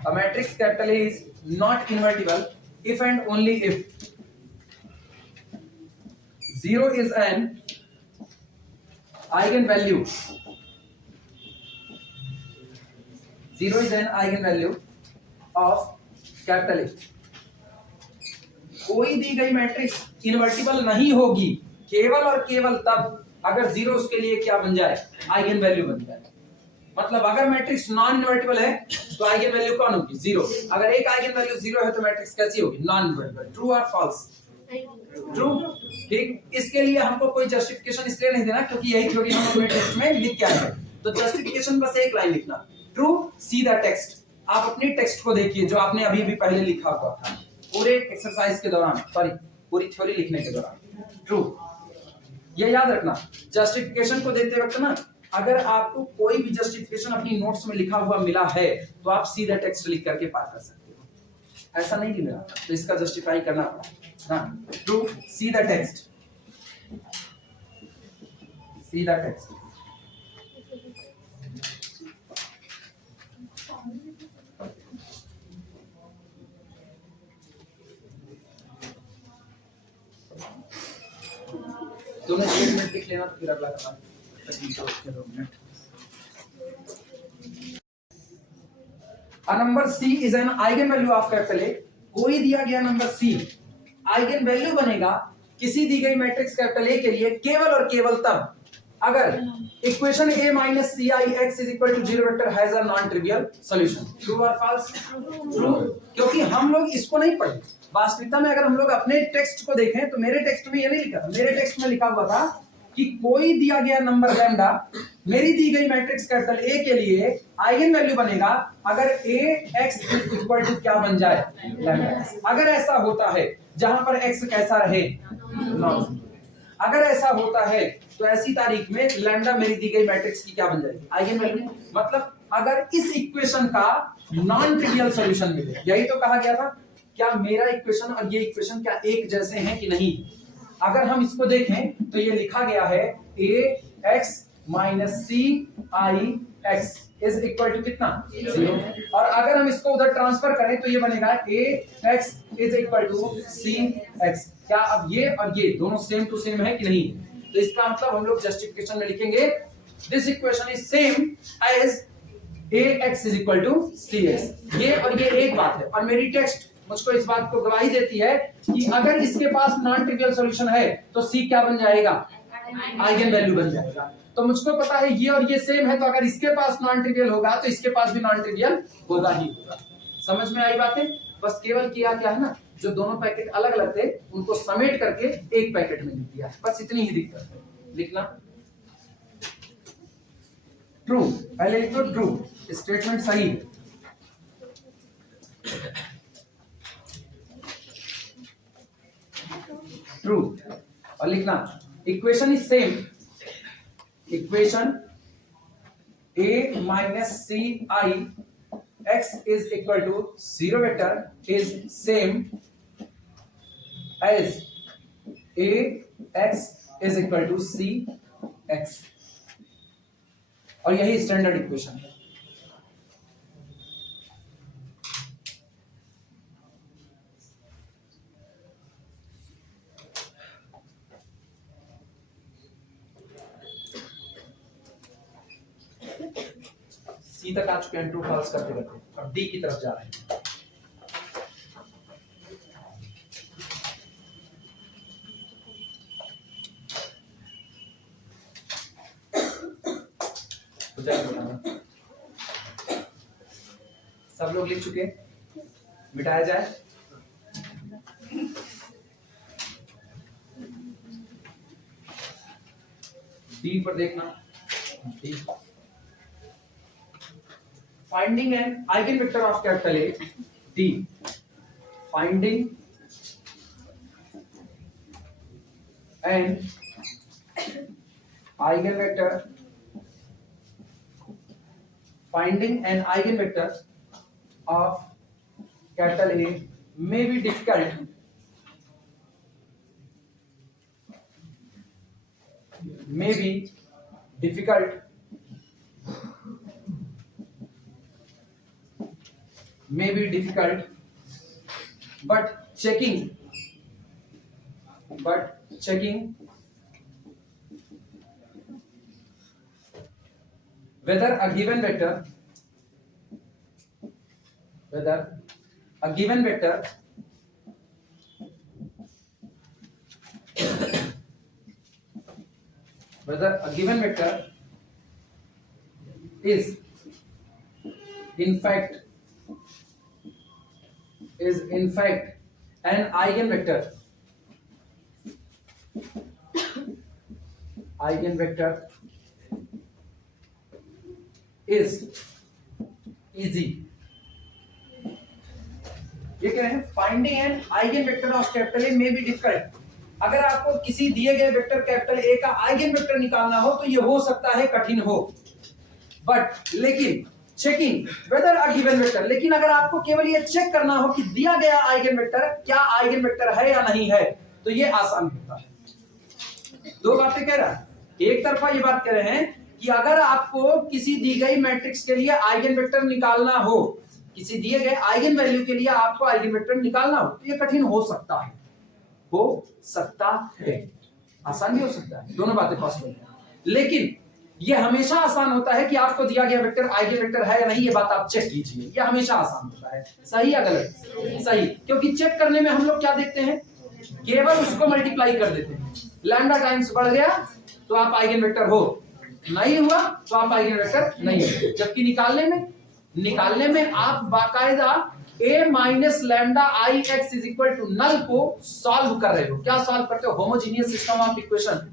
A matrix capital A is not invertible if and only if 0 is an eigenvalue. 0 is an eigenvalue of capital A. कोई दी गई मैट्रिक्स इन्वर्टिबल नहीं होगी केवल और केवल तब अगर 0 उसके लिए क्या बन जाए, आइगन वैल्यू बन जाए। मतलब अगर मैट्रिक्स नॉन इन्वर्टिबल है तो आइगन वैल्यू कौन होगी, 0। अगर एक आइगन वैल्यू 0 है तो मैट्रिक्स कैसी होगी, नॉन इन्वर्टिबल। ट्रू और फॉल्स? ट्रू। ठीक, इसके लिए हमको कोई जस्टिफिकेशन इसलिए नहीं देना क्योंकि यही थ्योरी हम अपने टेस्ट में लिख के आए हैं। तो जस्टिफिकेशन बस एक लाइन लिखना, ट्रू सी द टेक्स्ट। आप अपनी टेक्स्ट को देखिए जो आपने अभी भी पहले लिखा हुआ था पूरे एक्सरसाइज के दौरान, सॉरी पूरी थ्योरी लिखने के दौरान। ट्रू, ये याद रखना। जस्टिफिकेशन को देते वक्त ना अगर आपको कोई भी जस्टिफिकेशन अपनी नोट्स में लिखा हुआ मिला है तो आप सीधा टेक्स्ट लिख करके पार कर सकते हो। ऐसा नहीं मिला तो इसका जस्टिफाई करना पड़ा। हाँ, true see the text, see the text. दोनों स्टेटमेंट लिख लेना तो फिर अगला करना। A number C is an eigenvalue of capital A. कोई दिया गया नंबर C आइगन वैल्यू बनेगा किसी दी गई मैट्रिक्स कैपिटल A के लिए केवल और केवल तब अगर equation A minus CIX is equal to 0 vector has a non-trivial solution. True or false? True, क्योंकि हम लोग इसको नहीं पढ़े। वास्तविकता में अगर हम लोग अपने टेक्स्ट को देखें तो मेरे टेक्स्ट में ये नहीं लिखा था, मेरे टेक्स्ट में लिखा हुआ था कि कोई दिया गया नंबर लैम्डा मेरी दी गई मैट्रिक्स कैपिटल A के लिए आइगन वैल्यू बनेगा अगर AX इक्वल टू क्या बन जाए, लैम्डा। अगर ऐसा होता है जहां पर X कैसा रहे, नॉन। अगर ऐसा होता है तो ऐसी तारीख में लैम्डा मेरी दी गई मैट्रिक्स की क्या बन जाएगी, आइगन वैल्यू। मतलब अगर इस इक्वेशन का नॉन ट्रिवियल सॉल्यूशन मिले, यही तो कहा गया था, क्या मेरा इक्वेशन और ये इक्वेशन क्या एक जैसे हैं कि नहीं। अगर हम इसको देखें तो ये लिखा गया है ax minus cix is equal to कितना, 0। और अगर हम इसको उधर ट्रांसफर करें तो ये बनेगा ax is equal to cx। क्या अब ये और ये दोनों सेम टू सेम है कि नहीं। तो इसका मतलब हम लोग जस्टिफिकेशन में लिखेंगे this equation is same as ax is equal to cx। ये और ये एक बात है और मेरी टेक्स्ट मुझको इस बात को गवाही देती है कि अगर इसके पास नॉन ट्रिवियल सॉल्यूशन है तो C क्या बन जाएगा, आइगन वैल्यू बन जाएगा। तो मुझको पता है ये और ये सेम है तो अगर इसके पास नॉन ट्रिवियल होगा तो इसके पास भी नॉन ट्रिवियल होगा ही होगा। समझ में आई बातें। बस केवल किया क्या है ना, जो दोनों पैकेट अलग अलग थे उनको समेट करके एक पैकेट में लिख दिया, बस इतनी ही दिक्कत है। लिखना ट्रू, पहले लिख दो ट्रू, स्टेटमेंट सही है। ट्रू और लिखना equation is same, equation a minus ci x is equal to 0 vector is same as a x is equal to c x और यही स्टैंडर्ड इक्वेशन है। सी तक आ चुके हैं, ट्रू फॉल्स करते करते अब डी की तरफ जा रहे हैं। सब लोग लिख चुके हैं, मिटाया जाए। डी पर देखना, D finding an eigenvector of capital A, D, finding an eigenvector, finding an eigenvector of capital A may be difficult, may be difficult, but checking whether a given vector is in fact an eigenvector is easy. ये कह रहे हैं finding an eigen vector of capital ए में बी डिफिकल्ट। अगर आपको किसी दिए गए वेक्टर कैपिटल ए का आइगन वेक्टर निकालना हो तो ये हो सकता है कठिन हो, बट लेकिन checking weather a given vector, लेकिन अगर आपको केवल ये चेक करना हो कि दिया गया आइगन वेक्टर क्या आइगन वेक्टर है या नहीं है तो ये आसान होता है। दो बातें कह रहा है, एक तरफा ये बात कह रहे हैं कि अगर आपको किसी दी गई मैट्रिक्स के लिए आइगन वेक्टर निकालना हो, किसी दिए गए आइगन वैल्यू के लिए आपको आइगन वेक्टर निकालना हो तो ये कठिन हो सकता है, आसान भी हो सकता है, दोनों बातें पॉसिबल है। लेकिन ये हमेशा आसान होता है कि आपको दिया गया वेक्टर आइगन वेक्टर है या नहीं, ये बात आप चेक कीजिए, ये हमेशा आसान होता है। सही या गलत? सही, क्योंकि चेक करने में हम लोग क्या देखते हैं, केवल उसको मल्टीप्लाई कर देते हैं। लैम्डा टाइम्स बढ़ गया तो आप आइगन वेक्टर हो, नहीं हुआ तो आप आइगन वेक्टर नहीं हो। जबकि निकालने में आप बाकायदा a minus lambda I X is equal to null को सॉल्व कर रहे हो। क्या सॉल्व करते हो? Homogeneous system of equation.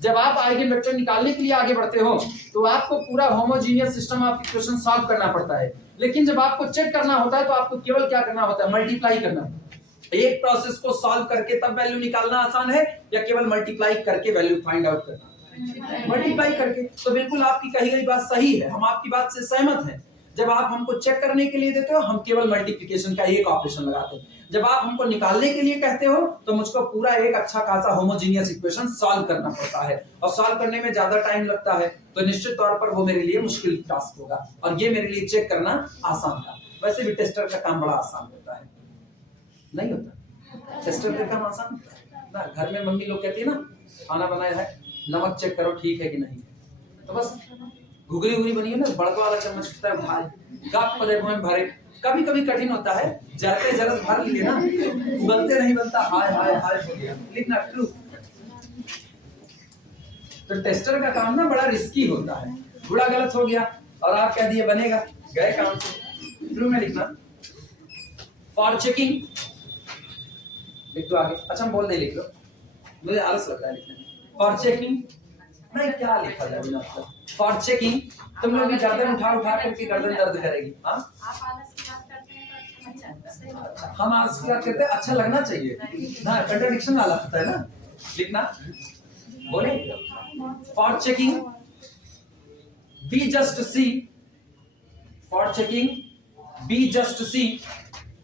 जब आप आइगन वेक्टर निकालने के लिए आगे बढ़ते हो तो आपको पूरा homogeneous system of equation solve करना पड़ता है, लेकिन जब आपको चेक करना होता है तो आपको केवल क्या करना होता है, मल्टीप्लाई करना। एक प्रोसेस को सॉल्व करके तब वैल्यू निकालना आसान है या केवल मल्टीप्लाई करके वैल्यू फाइंड आउट करना? मल्टीप्लाई करके। तो बिल्कुल आपकी कही गई बात सही है, हम आपकी बात से सहमत हैं। जब आप हमको चेक करने के लिए देते हो हम केवल मल्टीप्लिकेशन का एक ऑपरेशन लगाते हैं, जब आप हमको निकालने के लिए कहते हो तो मुझको पूरा एक अच्छा खासा होमोजीनियस इक्वेशन सॉल्व करना पड़ता है, और सॉल्व करने में ज्यादा टाइम लगता है तो निश्चित तौर पर वो मेरे लिए मुश्किल टास्क होगा, और ये मेरे लिए चेक करना आसान था। वैसे भी टेस्टर का काम बड़ा आसान होता है, नहीं होता? टेस्टर का काम आसान होता है ना। घर में मम्मी लोग कहती है ना, खाना बनाया है नमक चेक करो ठीक है कि नहीं, तो बस घुगरी बनी है ना, बड़का वाला चम्मच होता है भाई गप प्लेट में भरे। कभी कभी कठिन होता है, जरते जरत भर लिए ना, उगलते नहीं बनता, हाय हाय हाय हो गया। लिखना ट्रू। तो टेस्टर का काम ना बड़ा रिस्की होता है, थोड़ा गलत हो गया और आप कह दिए बनेगा, गए काम से। ट्रू में लिखना। फॉर चेकिंग लिख दो आगे, अच्छा हम बोल दे लिख लो, मुझे आलस लगता है लिखने में। फॉर चेकिंग नहीं क्या लिखा जाए बिना मतलब। फॉर चेकिंग तुम लोग भी गर्दन उठा करके गर्दन दर्द करेगी। हाँ आप आलस की बात करते हैं तो अच्छा नहीं लगता। हम आलस की बात करते हैं, अच्छा लगना चाहिए ना, कंट्राडिक्शन वाला होता है ना। लिखना, बोले for checking B just C, for checking B just C.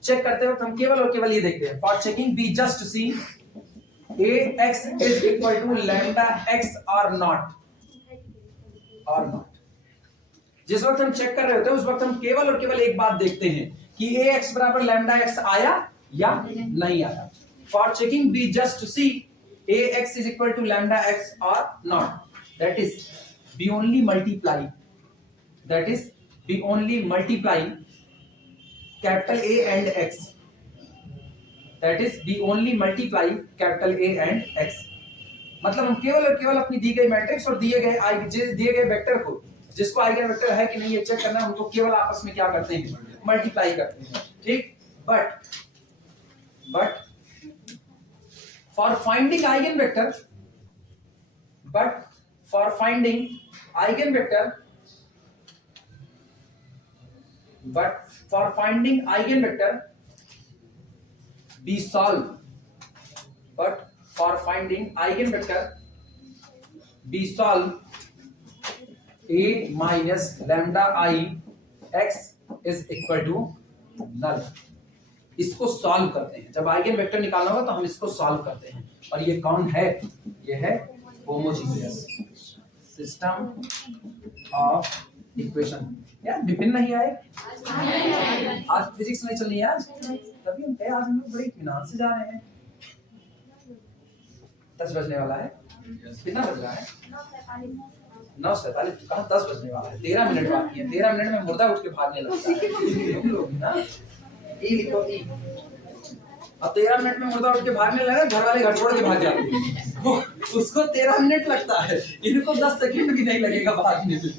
Check करते वक्त हम केवल और केवल ये देखते हैं, for checking B just C ax is equal to lambda x or not। जिस वक्त हम चेक कर रहे होते हैं उस वक्त हम केवल और केवल एक बात देखते हैं कि ax बराबर lambda x आया या नहीं आया। For checking B just C ax is equal to lambda x or not, that is we only multiply capital A and x, that is we only multiply capital A and x। मतलब हम केवल और केवल अपनी दी गई मैट्रिक्स और दिए गए वेक्टर को, जिसको आइगन वेक्टर है कि नहीं ये चेक करना, हमको केवल आपस में क्या करते हैं, मल्टीप्लाई करते हैं। ठीक, but for finding eigen vector we solve, but for finding eigenvector we solve a minus lambda I x is equal to null। इसको सॉल्व करते हैं, जब आइगन वेक्टर निकालना होगा तो हम इसको सॉल्व करते हैं। और ये कौन है? ये है होमोजीनियस सिस्टम ऑफ इक्वेशन। यार विपिन नहीं आए, आज फिजिक्स नहीं चल रही है आज, तभी हम कहे आज हम लोग बड़े इत्मीनान से जा रहे हैं। 10 बजने वाला है, कितना बज रहा है? 9:47। कहाँ 10 बजने वाला है, 13 मिनट बाकी है। 13 मिनट में मुर्दा उठ के भागने लगता है तुम लोग ना। ई लिखो ई। अब 13 मिनट में मुर्दा उठ के भागने लगा, घर वाले घर छोड़ के भाग जाते हैं। उसको 13 मिनट लगता है, इनको 10 सेकंड भी नहीं लगेगा भागने में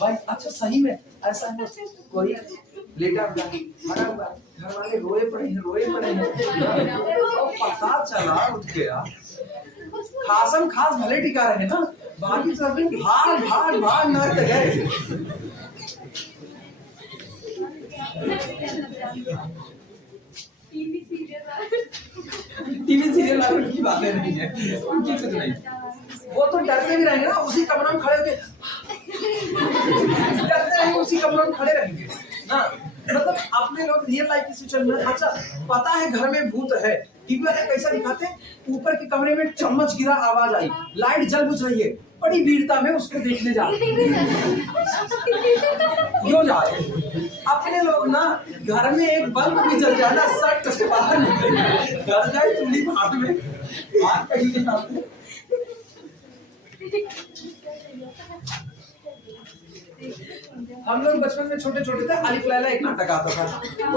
भाई। अच्छा सही में ऐसा है, कोई लेटा हुआ मरा हुआ, घर वाले रोए पड़े हैं। और पता चला उठ गया, खासम खास भले टिका रहे ना, बाकी सब भाग न गए। टीवी सीरियल वालों की बातें नहीं है, उनकी कुछ नहीं। वो तो डरते भी रहेंगे ना, उसी कमरे में खड़े होके डरते रहेंगे, उसी कमरे में खड़े रहेंगे ना। मतलब अपने लोग रियल लाइफ की सिचुएशन में, अच्छा पता है घर में भूत है, टीवी वाले कैसा दिखाते हैं, ऊपर के कमरे में चम्मच गिरा, आवाज आई, लाइट जल बुझ रही है, बड़ी वीरता में उसको देखने जा रहे क्यों जा रहे हैं? अपने लोग ना घर में एक बल्ब भी जल जाए ना, सट से बाहर निकले, घर जाए चूल्ही भात में हाथ कहीं नहीं आते। हम लोग बचपन में छोटे छोटे थे, अलिफ लैला एक नाटक आता था,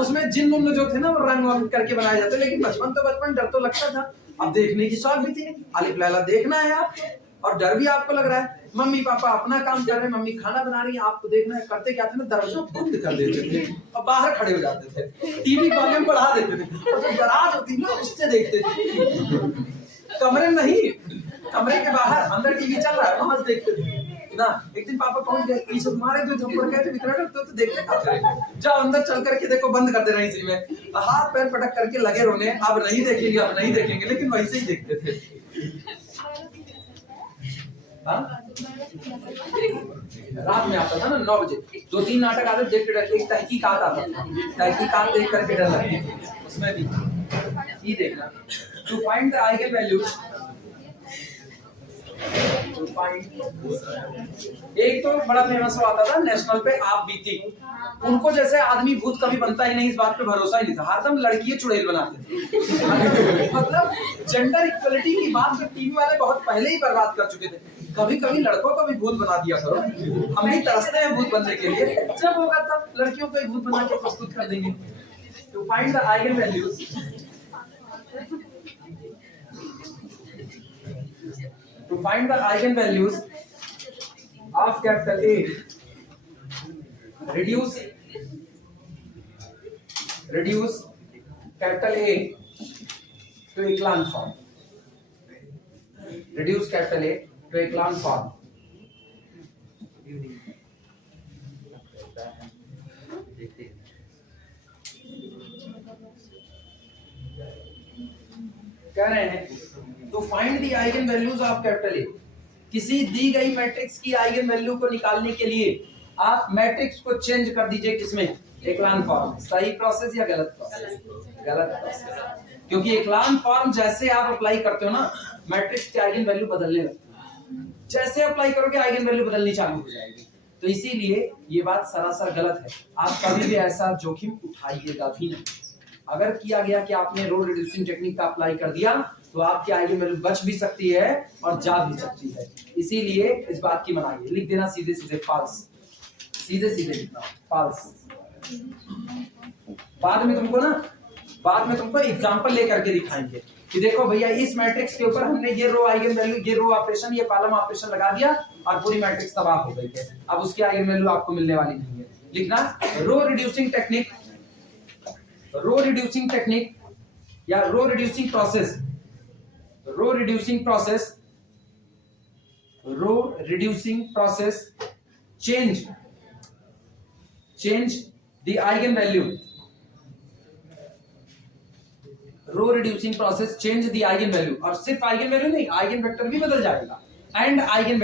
उसमें जिन मुन्न जो थे ना वो रंग वंग करके बनाए जाते, लेकिन बचपन तो बचपन, डर तो लगता था। अब देखने की शौक भी थी, अलिफ लैला देखना है आपको, और डर भी आपको लग रहा है। मम्मी पापा अपना काम कर रहे हैं, मम्मी खाना बना रही है, आपको देखना है। करते क्या थे ना, दरवाजा बंद कर देते थे और बाहर खड़े हो जाते थे, टीवी वॉल्यूम बढ़ा देते थे, और जो दराज होती ना उससे देखते थे। कमरे में नहीं, कमरे के बाहर, अंदर टीवी चल रहा है वहां से देखते थे ना। एक दिन पापा पहुंच गए, पीछे तुम्हारे जो झप्पर गए थे इतना तो देखते खाते, जाओ अंदर चल करके देखो, बंद कर दे रहे इसी में, हाथ पैर पटक करके लगे रोने, अब नहीं देखेंगे, लेकिन वैसे ही देखते थे। रात में आता था ना 9 बजे, 2-3 नाटक आते देख के डर, एक तहकीकात आता था, तहकीकात देख करके डर लगती थी। उसमें भी ये देखना, to find the eigen values, एक तो बड़ा फेमस आता था नेशनल पे, आप बीती, उनको जैसे आदमी भूत कभी बनता ही नहीं, इस बात पे भरोसा ही नहीं था, हरदम लड़कियां चुड़ैल बनाते थे। मतलब जेंडर इक्वलिटी की बात टीवी वाले बहुत पहले ही बर्बाद कर चुके थे। कभी कभी लड़कों को भी भूत बना दिया करो, हम भी तरसते हैं भूत बनने के लिए, जब होगा तब लड़कियों को भी भूत बना के प्रस्तुत कर देंगे। To find the eigen values, to find the eigenvalues of capital A, reduce capital A to echelon form, reduce capital A to echelon form। कह रहे हैं तो find the eigen values of capital ए, किसी दी गई मैट्रिक्स की आइगन वैल्यू को निकालने के लिए आप मैट्रिक्स को चेंज कर दीजिए, किसमें? एक्लान फॉर्म। सही प्रोसेस या गलत प्रोसेस? गलत प्रोसेस, क्योंकि एक्लान फॉर्म जैसे आप अप्लाई करते हो ना, मैट्रिक्स की आइगन वैल्यू बदलने लगती है, जैसे अप्लाई करोगे आइगन वैल्यू बदलनी चालू हो जाएगी। तो इसीलिए ये बात सरासर गलत है, आप कभी भी ऐसा जोखिम उठाइएगा भी नहीं। अगर किया गया कि आपने रो रिड्यूसिंग टेक्निक का अप्लाई कर दिया तो आपकी आइगन वैल्यू बच भी सकती है और जा भी सकती है, इसीलिए इस बात की मनाइए। लिख देना सीधे सीधे फॉल्स, सीधे सीधे लिखना फॉल्स। बाद में तुमको एग्जांपल लेकर के दिखाएंगे कि देखो भैया इस मैट्रिक्स के ऊपर हमने ये रो आइगन वैल्यू, ये रो ऑपरेशन, ये कॉलम ऑपरेशन लगा दिया और पूरी मैट्रिक्स तबाह हो गई है। अब उसकी आइगन वैल्यू आपको मिलने वाली नहीं है। लिखना row reducing technique, row reducing technique या row reducing process, row reducing process change the eigen value, row reducing process change the eigen value, और सिर्फ आइगन वैल्यू नहीं, आइगन वेक्टर भी बदल जाएगा, एंड आइगन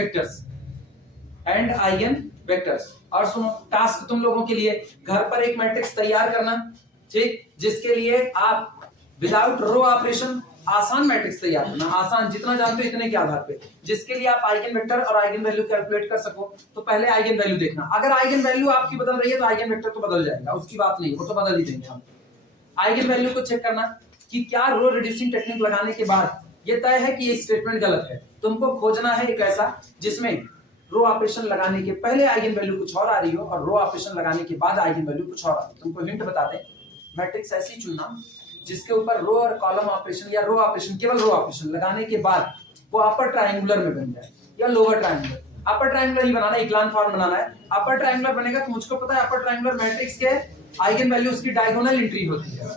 वेक्टर्स। और सुनो, टास्क तुम लोगों के लिए घर पर एक मैट्रिक्स तैयार करना, ठीक, जिसके लिए आप विदाउट रो ऑपरेशन आसान मैट्रिक्स तैयार करना, आसान जितना जानते हो इतने के आधार पे, जिसके लिए आप आइगन वेक्टर और आइगन वैल्यू कैलकुलेट कर सको। तो पहले आइगन वैल्यू देखना, अगर आइगन वैल्यू आपकी बदल रही है तो आइगन वेक्टर तो बदल जाएगा, उसकी बात नहीं, वो तो बदल ही देंगे हम। आइगन वैल्यू को चेक करना कि क्या रो रिड्यूसिंग टेक्निक लगाने के बाद ये तय है कि ये स्टेटमेंट गलत है। तुमको खोजना है एक ऐसा जिसमें रो ऑपरेशन लगाने के पहले आइगन वैल्यू कुछ और आ रही हो और रो ऑपरेशन लगाने के बाद आइगन वैल्यू कुछ और आ रही हो। तुमको हिंट बता दें, मैट्रिक्स ऐसी चुनना जिसके ऊपर रो और कॉलम ऑपरेशन या रो ऑपरेशन, केवल रो ऑपरेशन लगाने के बाद वो अपर ट्रायंगुलर में बन जाए या लोअर ट्रायंगुलर। अपर ट्रायंगुलर ही बनाना है, इक्लान फॉर्म बनाना है। अपर ट्रायंगुलर बनेगा तो मुझको पता है अपर ट्रायंगुलर मैट्रिक्स के आइगन वैल्यू उसकी डायगोनल एंट्री होती है,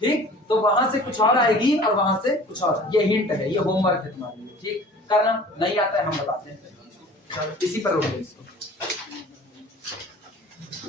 ठीक। तो वहां से कुछ और आएगी और वहां से कुछ और। ये हिंट है, ये होमवर्क है तुम्हारे लिए, ठीक। करना नहीं आता है हम बताते हैं, इसी पर रोक दो इसको।